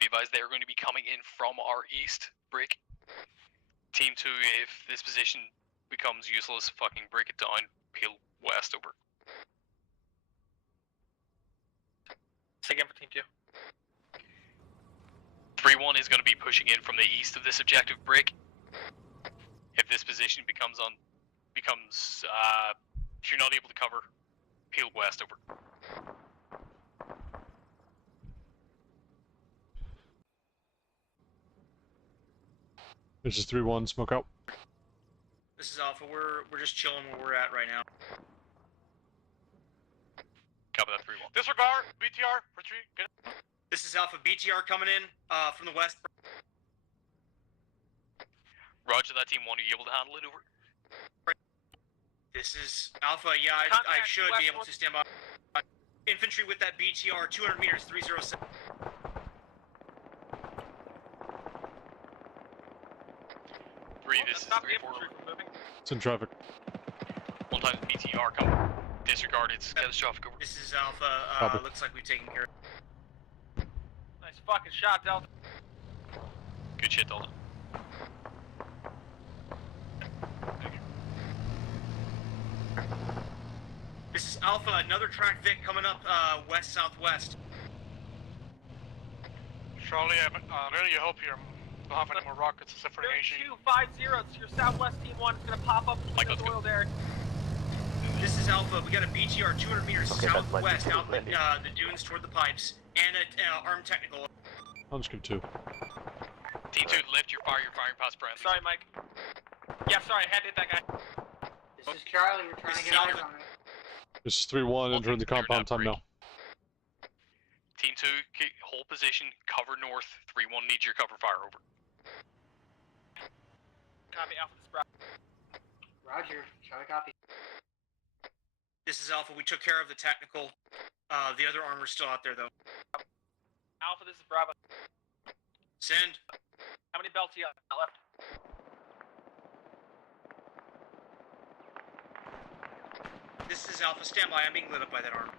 Be advised they are going to be coming in from our east. Break. Team 2, if this position becomes useless, fucking break it down. Peel west over. Say again for Team 2. 3-1 is going to be pushing in from the east of this objective break. If this position if you're not able to cover, peel west over. This is 3-1, smoke out. This is Alpha. We're just chilling where we're at right now. Copy that 3-1. Disregard, BTR, retreat, get it. This is Alpha. BTR coming in from the west. Roger that, Team 1. Are you able to handle it over? This is Alpha. Yeah, I should be able to stand by. Infantry with that BTR, 200 meters, 307. This is 3-4 over. It's in traffic. One time BTR come. Disregard, it's catastrophic over. This is Alpha. Copy. Looks like we've taken care of. Nice fucking shot, Delta. Good shit, Delta. This is Alpha. Another track Vic coming up west southwest. Charlie, I really hope you don't have any more rockets except for the nation. 250 to your southwest. Team 1 is going to pop up Mike, the oil there. This is Alpha. We got a BTR 200 meters Okay, that's my southwest out landing. the dunes toward the pipes, and an armed technical. I'll just give 2. Team 2, lift your fire. You're firing past Brand. Sorry, Mike. Yeah, sorry, I had to hit that guy. This is Charlie. We're trying to get eyes on it. This is 3-1, entering the compound time now. Team 2, hold position, cover north. 3-1 needs your cover fire over. Copy, Alpha, this is Bravo. Roger. Charlie copy. This is Alpha. We took care of the technical. The other armor's still out there, though. Alpha, this is Bravo. Send. How many belts you got left? This is Alpha. Stand by. I'm being lit up by that armor.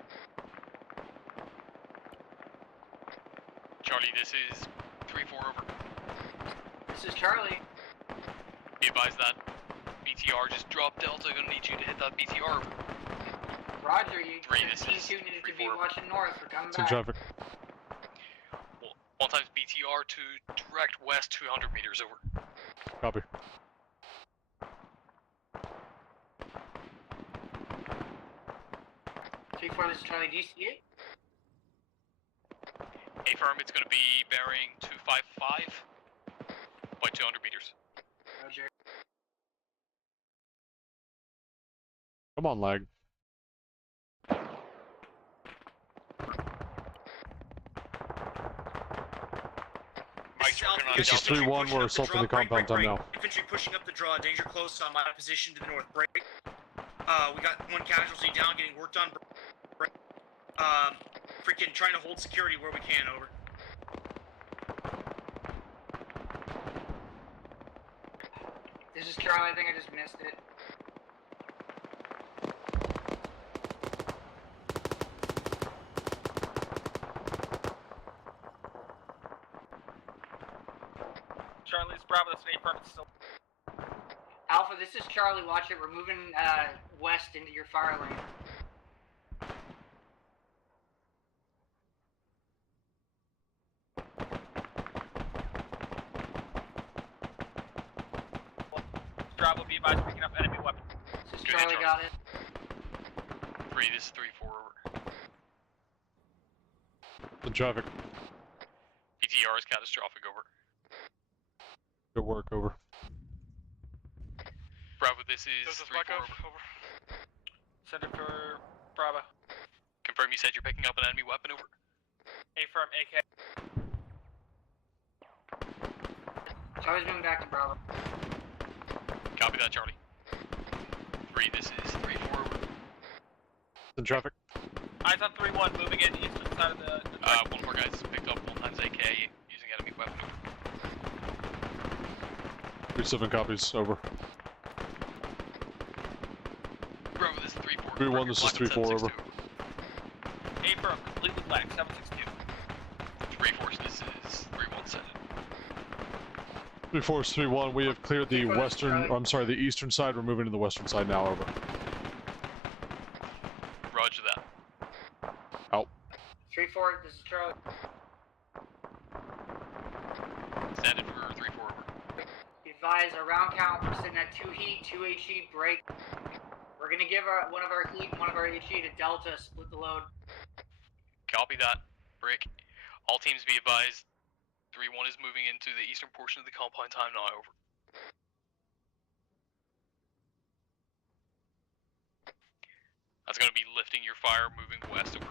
Charlie, this is 3-4 over. This is Charlie. Be advised that BTR just dropped Delta. Gonna need you to hit that BTR over. Roger, you This Team is 2 needed to be 3-4. watching north. We're coming It's in back. traffic. One times BTR to direct west 200 meters over. Copy. This is Charlie. DC8. A-firm, it's going to be bearing 255 by 200 meters. Roger. Come on, lag. This is 3-1, we're assaulting the compound time now. Infantry pushing up the draw, danger close on my position to the north. Break. We got one casualty down, getting worked on. Break. Freaking trying to hold security where we can, over. This is Charlie, I think I just missed it. Charlie's Bravo, that's an A-firm, it's still... Alpha, this is Charlie, watch it. We're moving west into your fire lane. Bravo, be advised, picking up enemy weapon. This is Charlie, got it. 3, this is 3-4, over. The traffic. PTR is catastrophic, over. Good work, over. Bravo, this is 3-4, over. Send it for Bravo. Confirm you said you're picking up an enemy weapon, over. A-firm, AK. Charlie's moving back to Bravo. Copy that, Charlie. 3, this is 3-4, over. In traffic. Eyes on 3-1, moving in eastern side of the one of our guys picked up 1x AK using enemy weapon, over. 3-7 copies, over. Bravo, this is 3-4. 3-1, this is 3-4, over. A-firm, complete with lag, 762. 3-4, this is 3-1, send it. 3-4 is 3-1, we have cleared the western, I'm sorry, the eastern side, we're moving to the western side now, over. Roger that. Out. 3-4, this is Charlie. Send it for 3-4, over. Be advised, our round count, we're sitting at 2 heat, 2 HE, break. We're gonna give one of our heat and one of our HE to Delta, split the load. Copy that, Brick. All teams be advised, 3-1 is moving into the eastern portion of the compound time now, over. That's gonna be lifting your fire, moving west, over.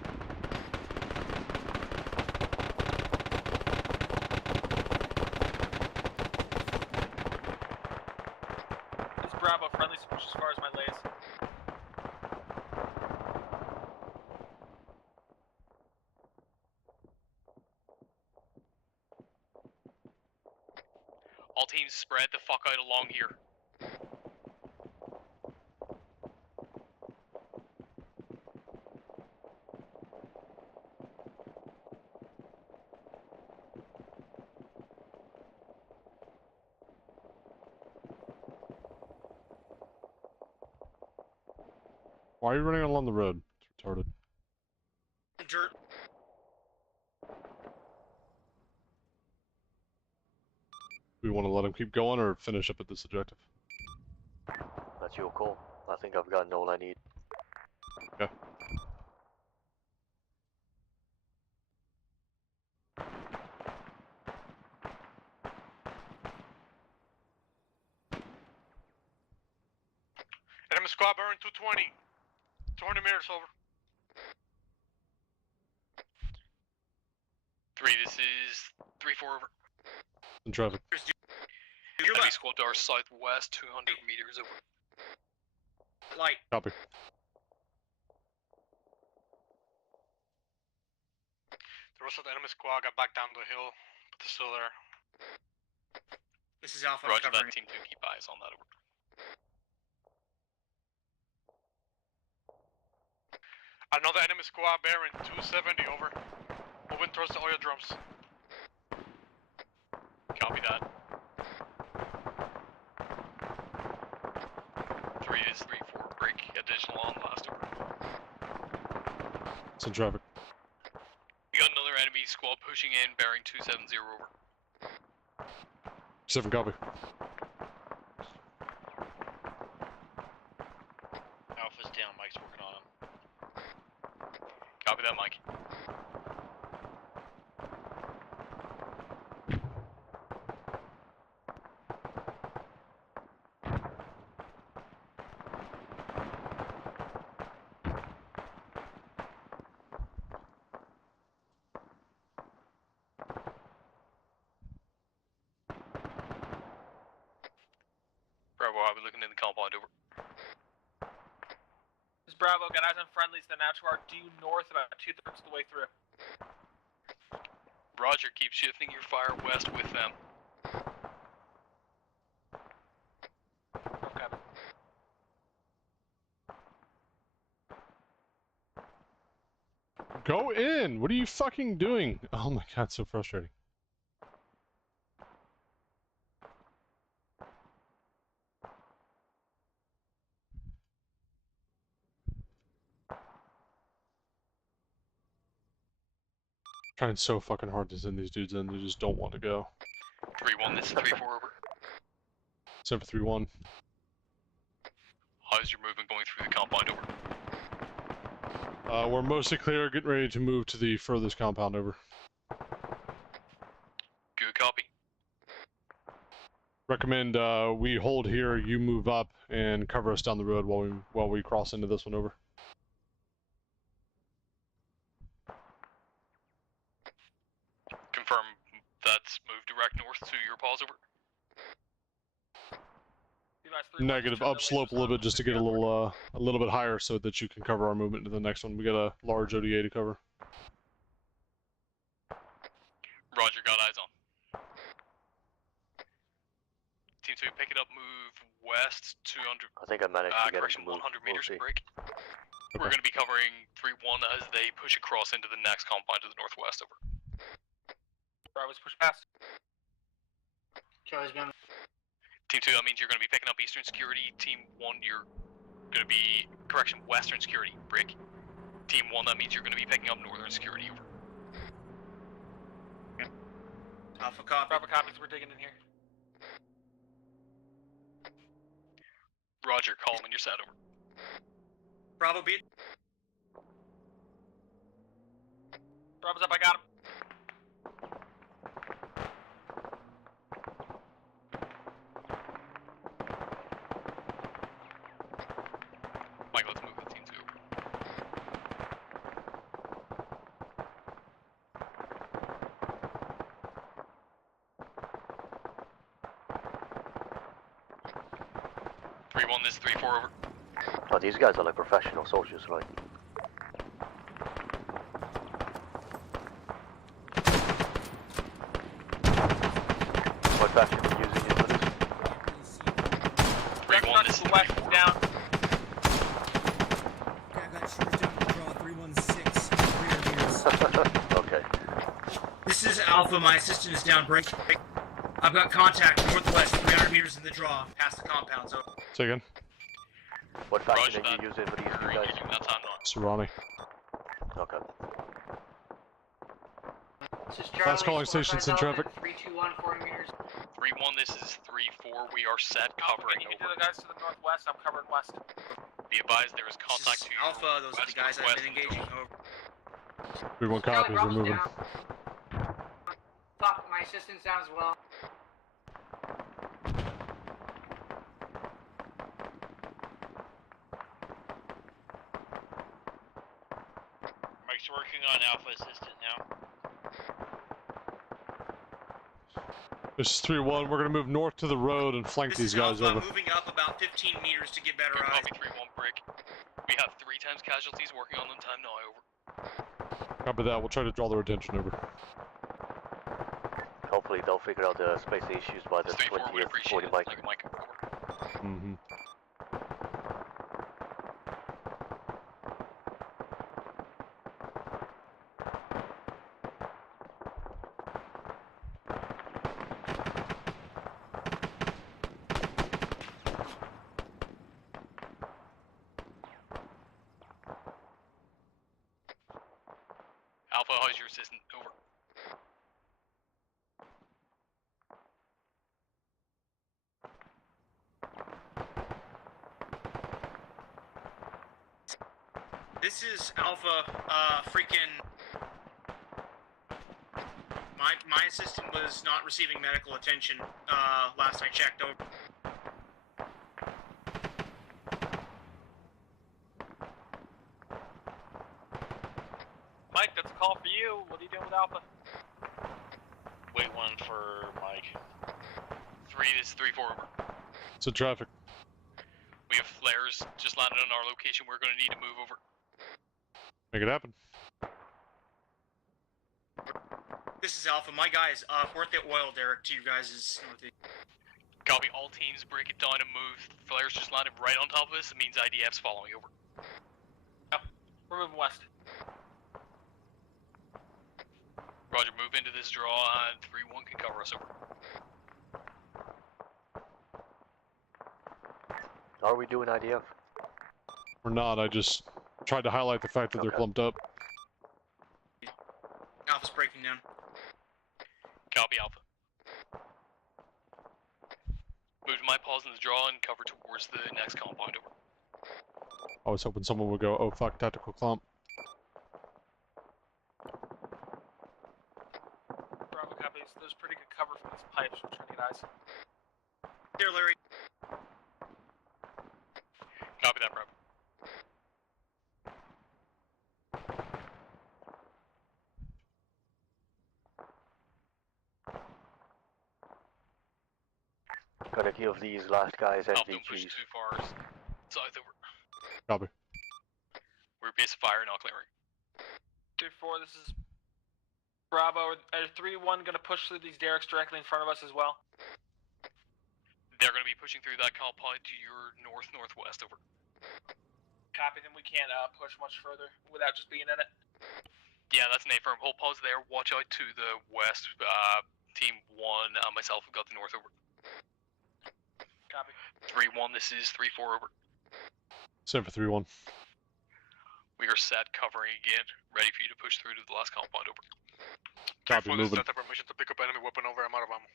It's Bravo, friendly push as far as my lays. All teams spread the fuck out along here. Why are you running along the road? It's retarded. Dirt. Do we want to let him keep going or finish up at this objective? That's your call. I think I've gotten all I need. Okay. Enemy squad bearing 220. 200 meters, over. 3, this is 3-4, over. In traffic. Enemy squad to our southwest, 200 meters, over. Light. Copy. The rest of the enemy squad got back down the hill, but they're still there. This is Alpha. Roger that, team 2, keep eyes on that, over. Another enemy squad bearing 270, over. Moving towards the oil drums. Copy that. 3 is 3-4, break, additional on last, over. It's in traffic. We got another enemy squad pushing in, bearing 270, over. 7 copy. Alpha's down, Mike's working on him. Copy that, Mike. Bravo, I'll be looking in the compound over. This is Bravo, got eyes on friendlies, then now to our due north about 2/3 of the way through. Roger, keep shifting your fire west with them. Okay. Go in! What are you fucking doing? Oh my god, so frustrating. Trying so fucking hard to send these dudes in, they just don't want to go. 3-1, this is 3-4 over. Except for 3-1. How's your movement going through the compound over? We're mostly clear, getting ready to move to the furthest compound over. Good copy. Recommend we hold here, you move up, and cover us down the road while we cross into this one over. Confirm that's moved direct north to your pause over. Negative, upslope a little bit just to get a little bit higher so that you can cover our movement to the next one. We got a large ODA to cover. Roger, got eyes on. Team 2, pick it up, move west 200. I think I managed to get him to move. 100 meters We'll see. break. Okay. We're going to be covering 3-1 as they push across into the next compound to the northwest over. Bravo's push past. Charlie's been. Team 2, that means you're going to be picking up Eastern Security. Team 1, you're going to be, correction, Western Security, break. Team 1, that means you're going to be picking up Northern Security, over. Alpha copy. Bravo copies, we're digging in here. Roger, call when you're set, over. Bravo beat. Bravo's up, I got him. Mike, let's move with Team 2, over. This is 3-4 over. Oh, these guys are like professional soldiers, right? What faction are you using these for this? 3-1, this is west is down. Okay, I got shooters down to draw 316 rear meters. Okay. This is Alpha. My assistant is down. Break. I've got contact northwest, 300 meters in the draw, past the compound zone. Say again. What faction are you using for these two guys? Serrani. Okay. This is Last calling stations in traffic. 321, 40 meters. 3-1, this is 3-4. We are set covering. You do the guys to the northwest. I'm covering west. Be advised, there is contact to Alpha. Those are the guys I've been engaging. Over. 3-1 copies, we're moving. Down. Fuck, my assistant's down as well. Mike's working on Alpha Assistant now. This is 3-1, we're gonna move north to the road and flank This these is guys Alpha, over. moving up about 15 meters to get better eyes. Copy 3-1 break. We have 3 times casualties working on them. Time now, over. Copy that, we'll try to draw their attention over. Hopefully they'll figure out the space issues by the 20th, 40 Mike. Mm-hmm. Alpha, how's your assistant? Over. This is Alpha, freaking... My assistant was not receiving medical attention, last I checked over. Mike, that's a call for you. What are you doing with Alpha? Wait one for Mike. 3, this is 3-4 over. So traffic. We have flares just landed on our location. We're going to need to move over. Make it happen. This is Alpha. My guys, we're at the oil derrick to you guys' northeast. Copy. All teams, break it down and move. Flares just landed right on top of us. It means IDF's following over. Yep. We're moving west. Roger, move into this draw and 3-1 can cover us over. Are we doing IDF? We're not, I just tried to highlight the fact that they're clumped up. Alpha's breaking down. Copy, Alpha. Move to my pause in the draw and cover towards the next compound over. I was hoping someone would go, oh fuck, tactical clump. Bravo copies. There's pretty good cover from these pipes. We're trying to get eyes. There, Larry. Copy that, Bravo. Gonna give these last guys Alpha, don't push NVGs. too far south over. Copy. We're base of fire, not clearing. 3-4, this is Bravo. Are 3-1 going to push through these derricks directly in front of us as well? They're going to be pushing through that compound to your north-northwest over. Copy, then we can't push much further without just being in it. Yeah, that's an A-firm. Hold pause there. Watch out to the west. Team 1 and myself have got the north over. Copy. 3-1, this is 3-4 over. Same for 3-1. We are set, covering again, ready for you to push through to the last compound over. Copy, moving. Set permission to pick up enemy weapon over. I'm out of ammo.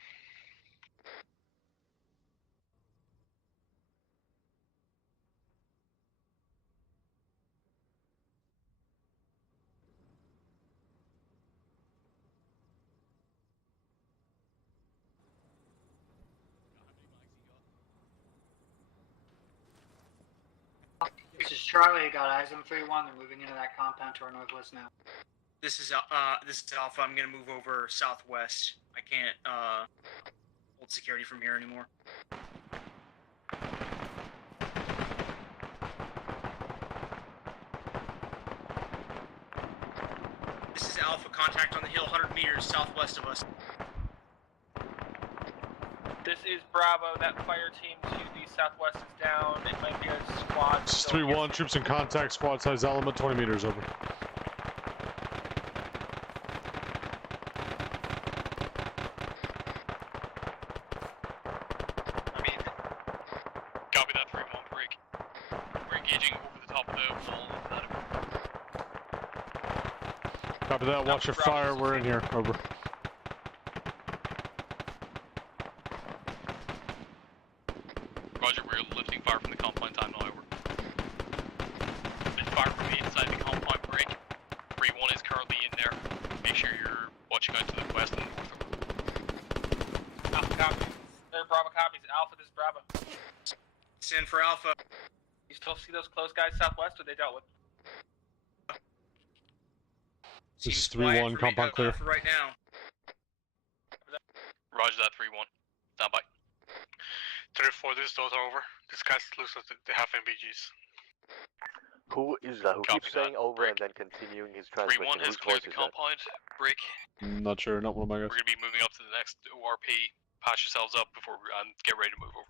This is Charlie. Got eyes on 3-1. They're moving into that compound to our northwest now. This is Alpha. I'm gonna move over southwest. I can't hold security from here anymore. This is Alpha. Contact on the hill, 100 meters southwest of us. This is Bravo. That fire team to the southwest is down. It might be a squad. This is 3-1, troops in contact, squad size element, 20 meters over. Copy that 3-1 break. We're engaging over the top of the wall. Copy that, watch your fire, we're in here, over. Roger, we're lifting fire from the compound time now over. There's fire from the inside the compound break. 3-1 is currently in there. Make sure you're watching out to the west and north over. Alpha copies. Bravo copies. Alpha, this is Bravo. Send for Alpha. You still see those close guys southwest, or they dealt with? This is 3-1, compound clear. For right now. Roger that, 3-1. Stand by. 3-4, these doors are over. This guy looks like they have MVGs. Who is that? Who Copy keeps saying that. over Break. and then continuing his transmission? 3-1 has Whose cleared voice the is that? compound. Break. Not sure, not one of my We're guys. going to be moving up to the next ORP. Patch yourselves up before we get ready to move over.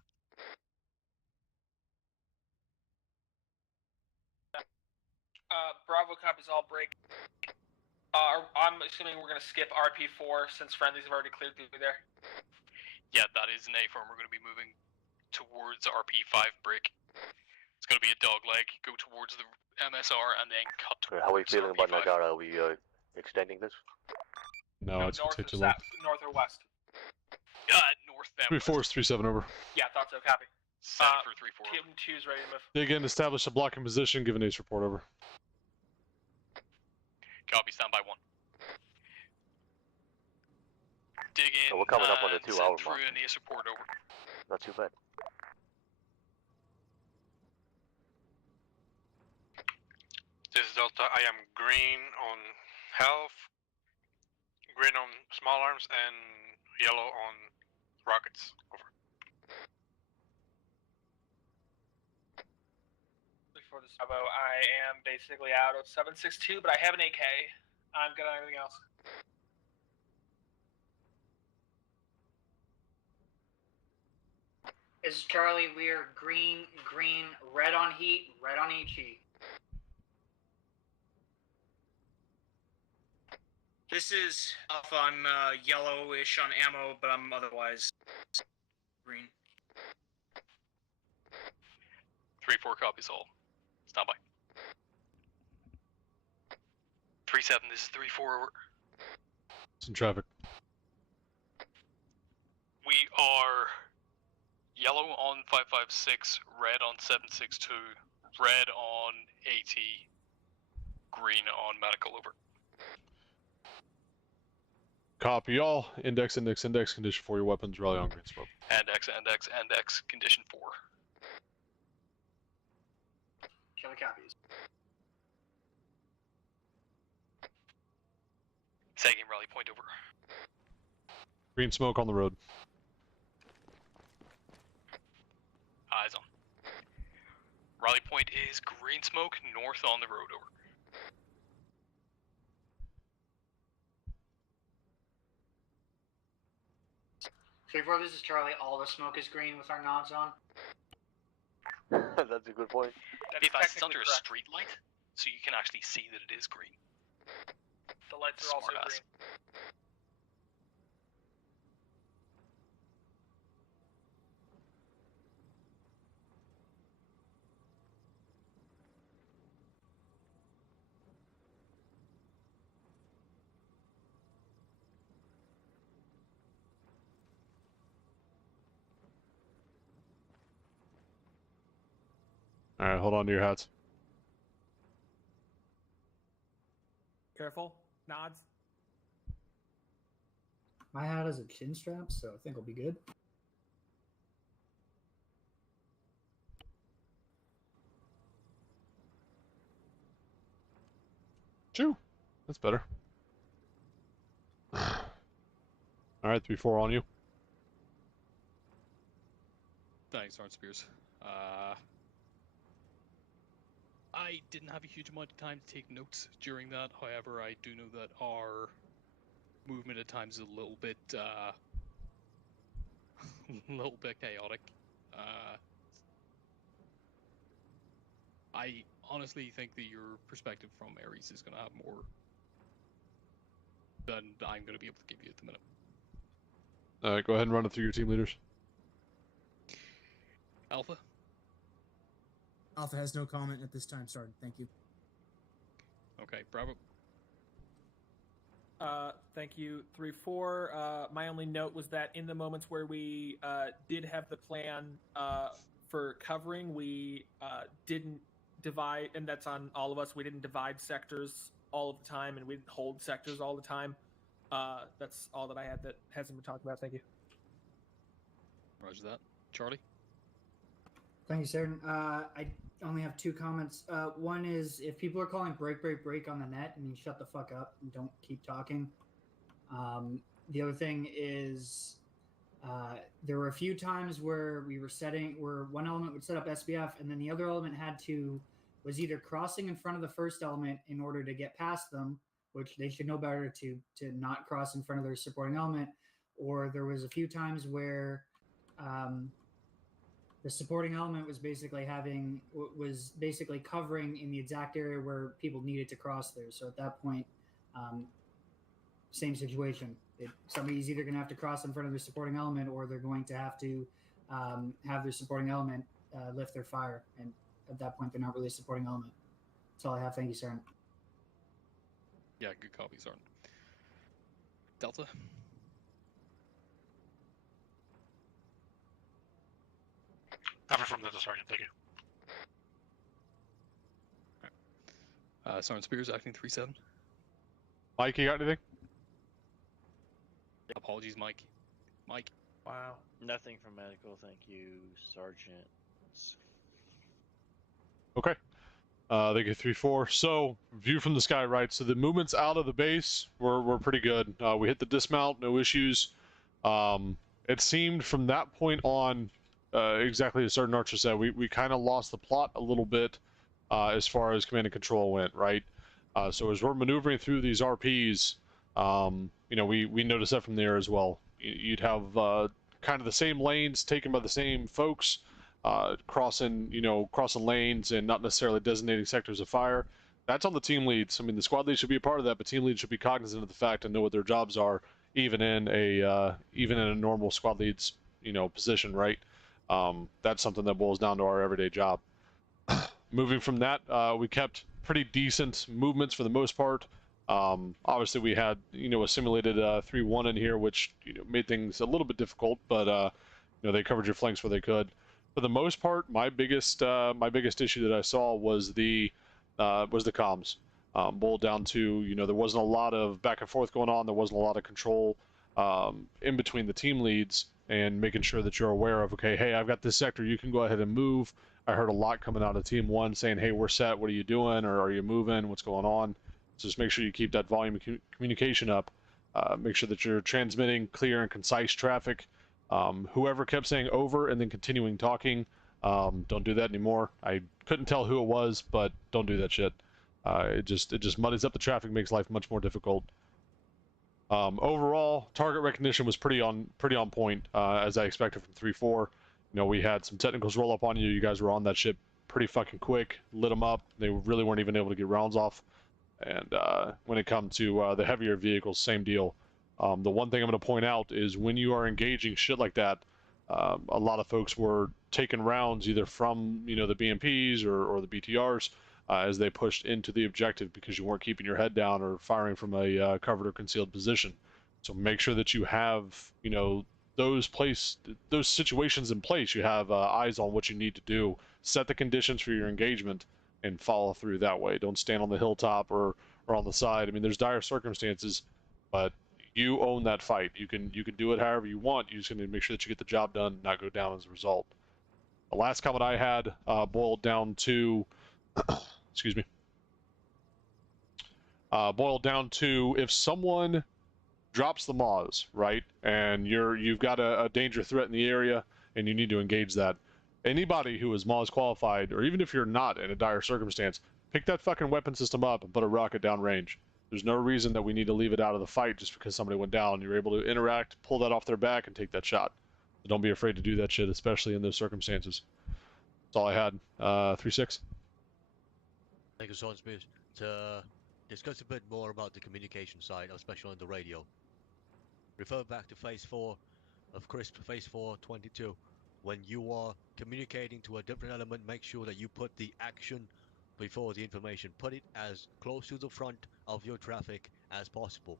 Bravo copies all break. I'm assuming we're going to skip RP4 since friendlies have already cleared through there. Yeah, that is an A-firm. We're going to be moving towards RP5 break. It's going to be a dog leg. Go towards the MSR and then cut towards How are we feeling about RP5. Nagara? Are we extending this? No, it's north take or too long. north or west? North then 3-4 is 3-7 over. Yeah, thought so. Copy. Set for 3-4. Team 2's ready to move. Dig in, establish a blocking position, give an ace report over. Copy, stand by 1. Dig in. So we're coming up on the and 2-hour send mark. through an ace report over. Not too bad. This is Delta. I am green on health, green on small arms, and yellow on rockets. Over. Bravo, I am basically out of 7.62, but I have an AK. I'm good on everything else. This is Charlie. We are green, green, red on heat, red on each heat. This is Alpha. I'm yellowish on ammo, but I'm otherwise green. 3-4 copies all. Stand by. 3-7, this is 3-4 over. It's in traffic. We are yellow on 556, red on 762, red on 80, green on medical over. Copy all. Index, index, index. Condition for your weapons. Rally on green smoke. Index, index, index. Condition 4. Killer copies. Second rally point over. Green smoke on the road. Eyes on. Rally point is green smoke north on the road over. Before this is Charlie, all the smoke is green with our nods on. That's a good point. Be advised, it's under a street light, so you can actually see that it is green. The lights are also green. Alright, hold on to your hats. Careful. Nods. My hat has a chin strap, so I think we'll be good. Chew. That's better. Alright, 3-4 on you. Thanks, Sergeant Spears. I didn't have a huge amount of time to take notes during that. However, I do know that our movement at times is a little bit chaotic. I honestly think that your perspective from Ares is going to have more than I'm going to be able to give you at the minute. Alright, go ahead and run it through your team leaders. Alpha? Alpha has no comment at this time, Sergeant. Thank you. Okay, Bravo. Thank you, 3-4. My only note was that in the moments where we did have the plan for covering, we didn't divide, and that's on all of us, we didn't divide sectors all of the time, and we didn't hold sectors all the time. That's all that I had that hasn't been talked about. Thank you. Roger that. Charlie? Thank you, Sergeant. I only have two comments. One is, if people are calling break, break, break on the net, I mean, shut the fuck up and don't keep talking. The other thing is, there were a few times where where one element would set up SBF, and then the other element was either crossing in front of the first element in order to get past them, which they should know better to not cross in front of their supporting element, or there was a few times where the supporting element was basically covering in the exact area where people needed to cross there. So at that point, same situation. Somebody's either going to have to cross in front of their supporting element, or they're going to have to have their supporting element lift their fire. And at that point, they're not really a supporting element. That's all I have. Thank you, Sergeant. Yeah, good copy, Sergeant. Delta? Never from the Sergeant, thank you. Sergeant Spears, acting 3-7. Mike, you got anything? Apologies, Mike. Mike? Wow. Nothing from medical, thank you, Sergeant. Okay. Thank you, 3-4. So, view from the sky, right? So the movements out of the base were pretty good. We hit the dismount, no issues. It seemed from that point on, exactly as Sergeant Archer said, we kind of lost the plot a little bit. as far as command and control went, right? So as we're maneuvering through these RPs, you know, we noticed that from there as well. You'd have kind of the same lanes taken by the same folks, crossing lanes and not necessarily designating sectors of fire. That's on the team leads. I mean, the squad lead should be a part of that, but team leads should be cognizant of the fact and know what their jobs are, even in a normal squad lead's position, right? That's something that boils down to our everyday job. Moving from that, we kept pretty decent movements for the most part. Obviously, we had a simulated 3-1 in here, which made things a little bit difficult, but they covered your flanks where they could. For the most part, my biggest issue that I saw was the comms. Boiled down to there wasn't a lot of back and forth going on. There wasn't a lot of control in between the team leads and making sure that you're aware of, okay, hey, I've got this sector, you can go ahead and move. I heard a lot coming out of Team 1 saying, hey, we're set, what are you doing, or are you moving, what's going on? So just make sure you keep that volume of communication up. Make sure that you're transmitting clear and concise traffic. Whoever kept saying over and then continuing talking, don't do that anymore. I couldn't tell who it was, but don't do that shit. It just muddies up the traffic, makes life much more difficult. Overall, target recognition was pretty on point, as I expected from 3-4. We had some technicals roll up on you. You guys were on that ship pretty fucking quick, lit them up. They really weren't even able to get rounds off. And when it comes to the heavier vehicles, same deal. The one thing I'm going to point out is when you are engaging shit like that, a lot of folks were taking rounds either from the BMPs or the BTRs as they pushed into the objective because you weren't keeping your head down or firing from a covered or concealed position. So make sure that you have those situations in place. You have eyes on what you need to do, set the conditions for your engagement, and follow through that way. Don't stand on the hilltop or on the side. I mean, there's dire circumstances, but you own that fight. You can do it however you want. You just need to make sure that you get the job done, not go down as a result. The last comment I had boiled down to, excuse me, if someone drops the Moz, right, and you've got a danger threat in the area and you need to engage that. Anybody who is Moz qualified, or even if you're not in a dire circumstance, pick that fucking weapon system up and put a rocket down range. There's no reason that we need to leave it out of the fight just because somebody went down. You're able to interact, pull that off their back, and take that shot. So don't be afraid to do that shit, especially in those circumstances. That's all I had. 3-6. Thank you so much, Smith. To discuss a bit more about the communication side, especially on the radio. Refer back to Phase 4 of CRISP, Phase 4.22. When you are communicating to a different element, make sure that you put the action before the information. Put it as close to the front of your traffic as possible.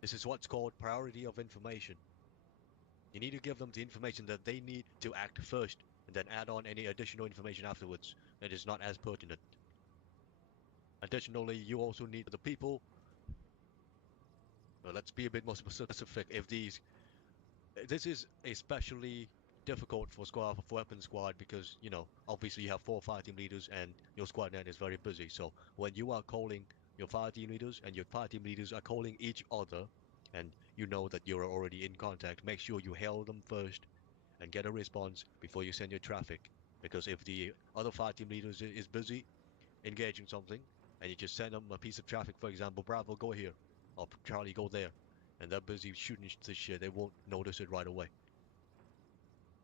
This is what's called priority of information. You need to give them the information that they need to act first, and then add on any additional information afterwards that is not as pertinent. Additionally, you also need the people. Well, let's be a bit more specific. This is especially difficult for weapon squad because obviously you have 4 fire team leaders and your squad net is very busy. So when you are calling your fire team leaders and your fire team leaders are calling each other, and you know that you're already in contact, make sure you hail them first and get a response before you send your traffic. Because if the other fire team leader is busy engaging something and you just send them a piece of traffic, for example, Bravo go here or Charlie go there, and they're busy shooting this shit, they won't notice it right away.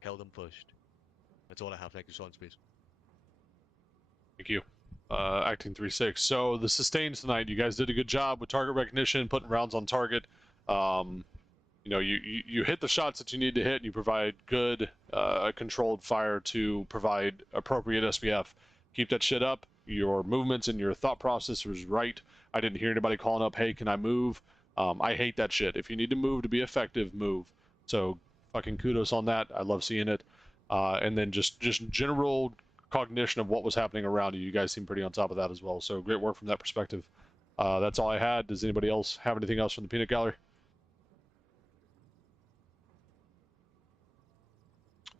Hail them first. That's all I have. Thank you so much, please. Thank you. Acting 3-6. So the sustains tonight, you guys did a good job with target recognition, putting rounds on target. You hit the shots that you need to hit, and you provide good controlled fire to provide appropriate SPF. Keep that shit up. Your movements and your thought process was right. I didn't hear anybody calling up, hey, can I move? I hate that shit. If you need to move to be effective, move. So fucking kudos on that. I love seeing it. And then just general cognition of what was happening around you. You guys seem pretty on top of that as well. So great work from that perspective. That's all I had. Does anybody else have anything else from the peanut gallery?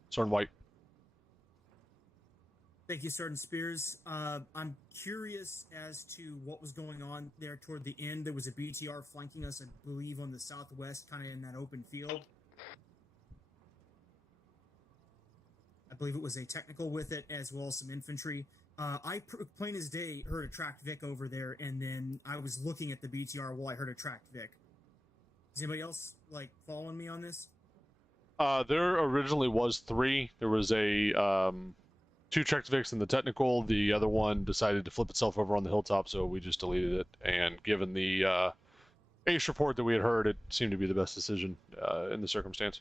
Sergeant White. Thank you, Sergeant Spears. I'm curious as to what was going on there toward the end. There was a BTR flanking us, I believe, on the southwest, kind of in that open field. I believe it was a technical with it, as well as some infantry. I plain as day heard a tracked Vic over there, and then I was looking at the BTR while I heard a tracked Vic. Is anybody else like following me on this? There originally was 3. There was a 2 tracked Vics in the technical. The other one decided to flip itself over on the hilltop, so we just deleted it. And given the ACE report that we had heard, it seemed to be the best decision in the circumstance.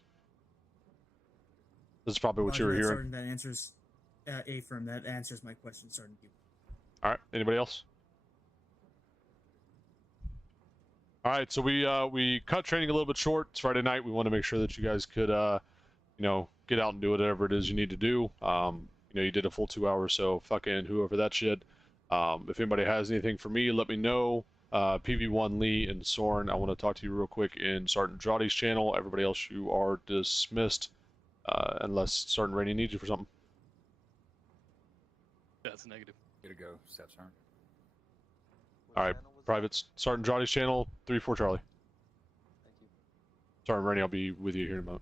This is probably what you were hearing. Sergeant, that answers A-firm. That answers my question, Sergeant. All right. Anybody else? All right. So we cut training a little bit short. It's Friday night. We want to make sure that you guys could, you know, get out and do whatever it is you need to do. You know, you did a full 2 hours, so fucking whoever that shit. If anybody has anything for me, let me know. PV1, Lee, and Soren, I want to talk to you real quick in Sergeant Jotty's channel. Everybody else, you are dismissed. Unless Sergeant Rainey needs you for something. That's negative. Way to go, Step Sergeant. Alright, privates. Sergeant Jotty's channel, 3-4 Charlie. Thank you. Sergeant Rainey, I'll be with you here in a moment.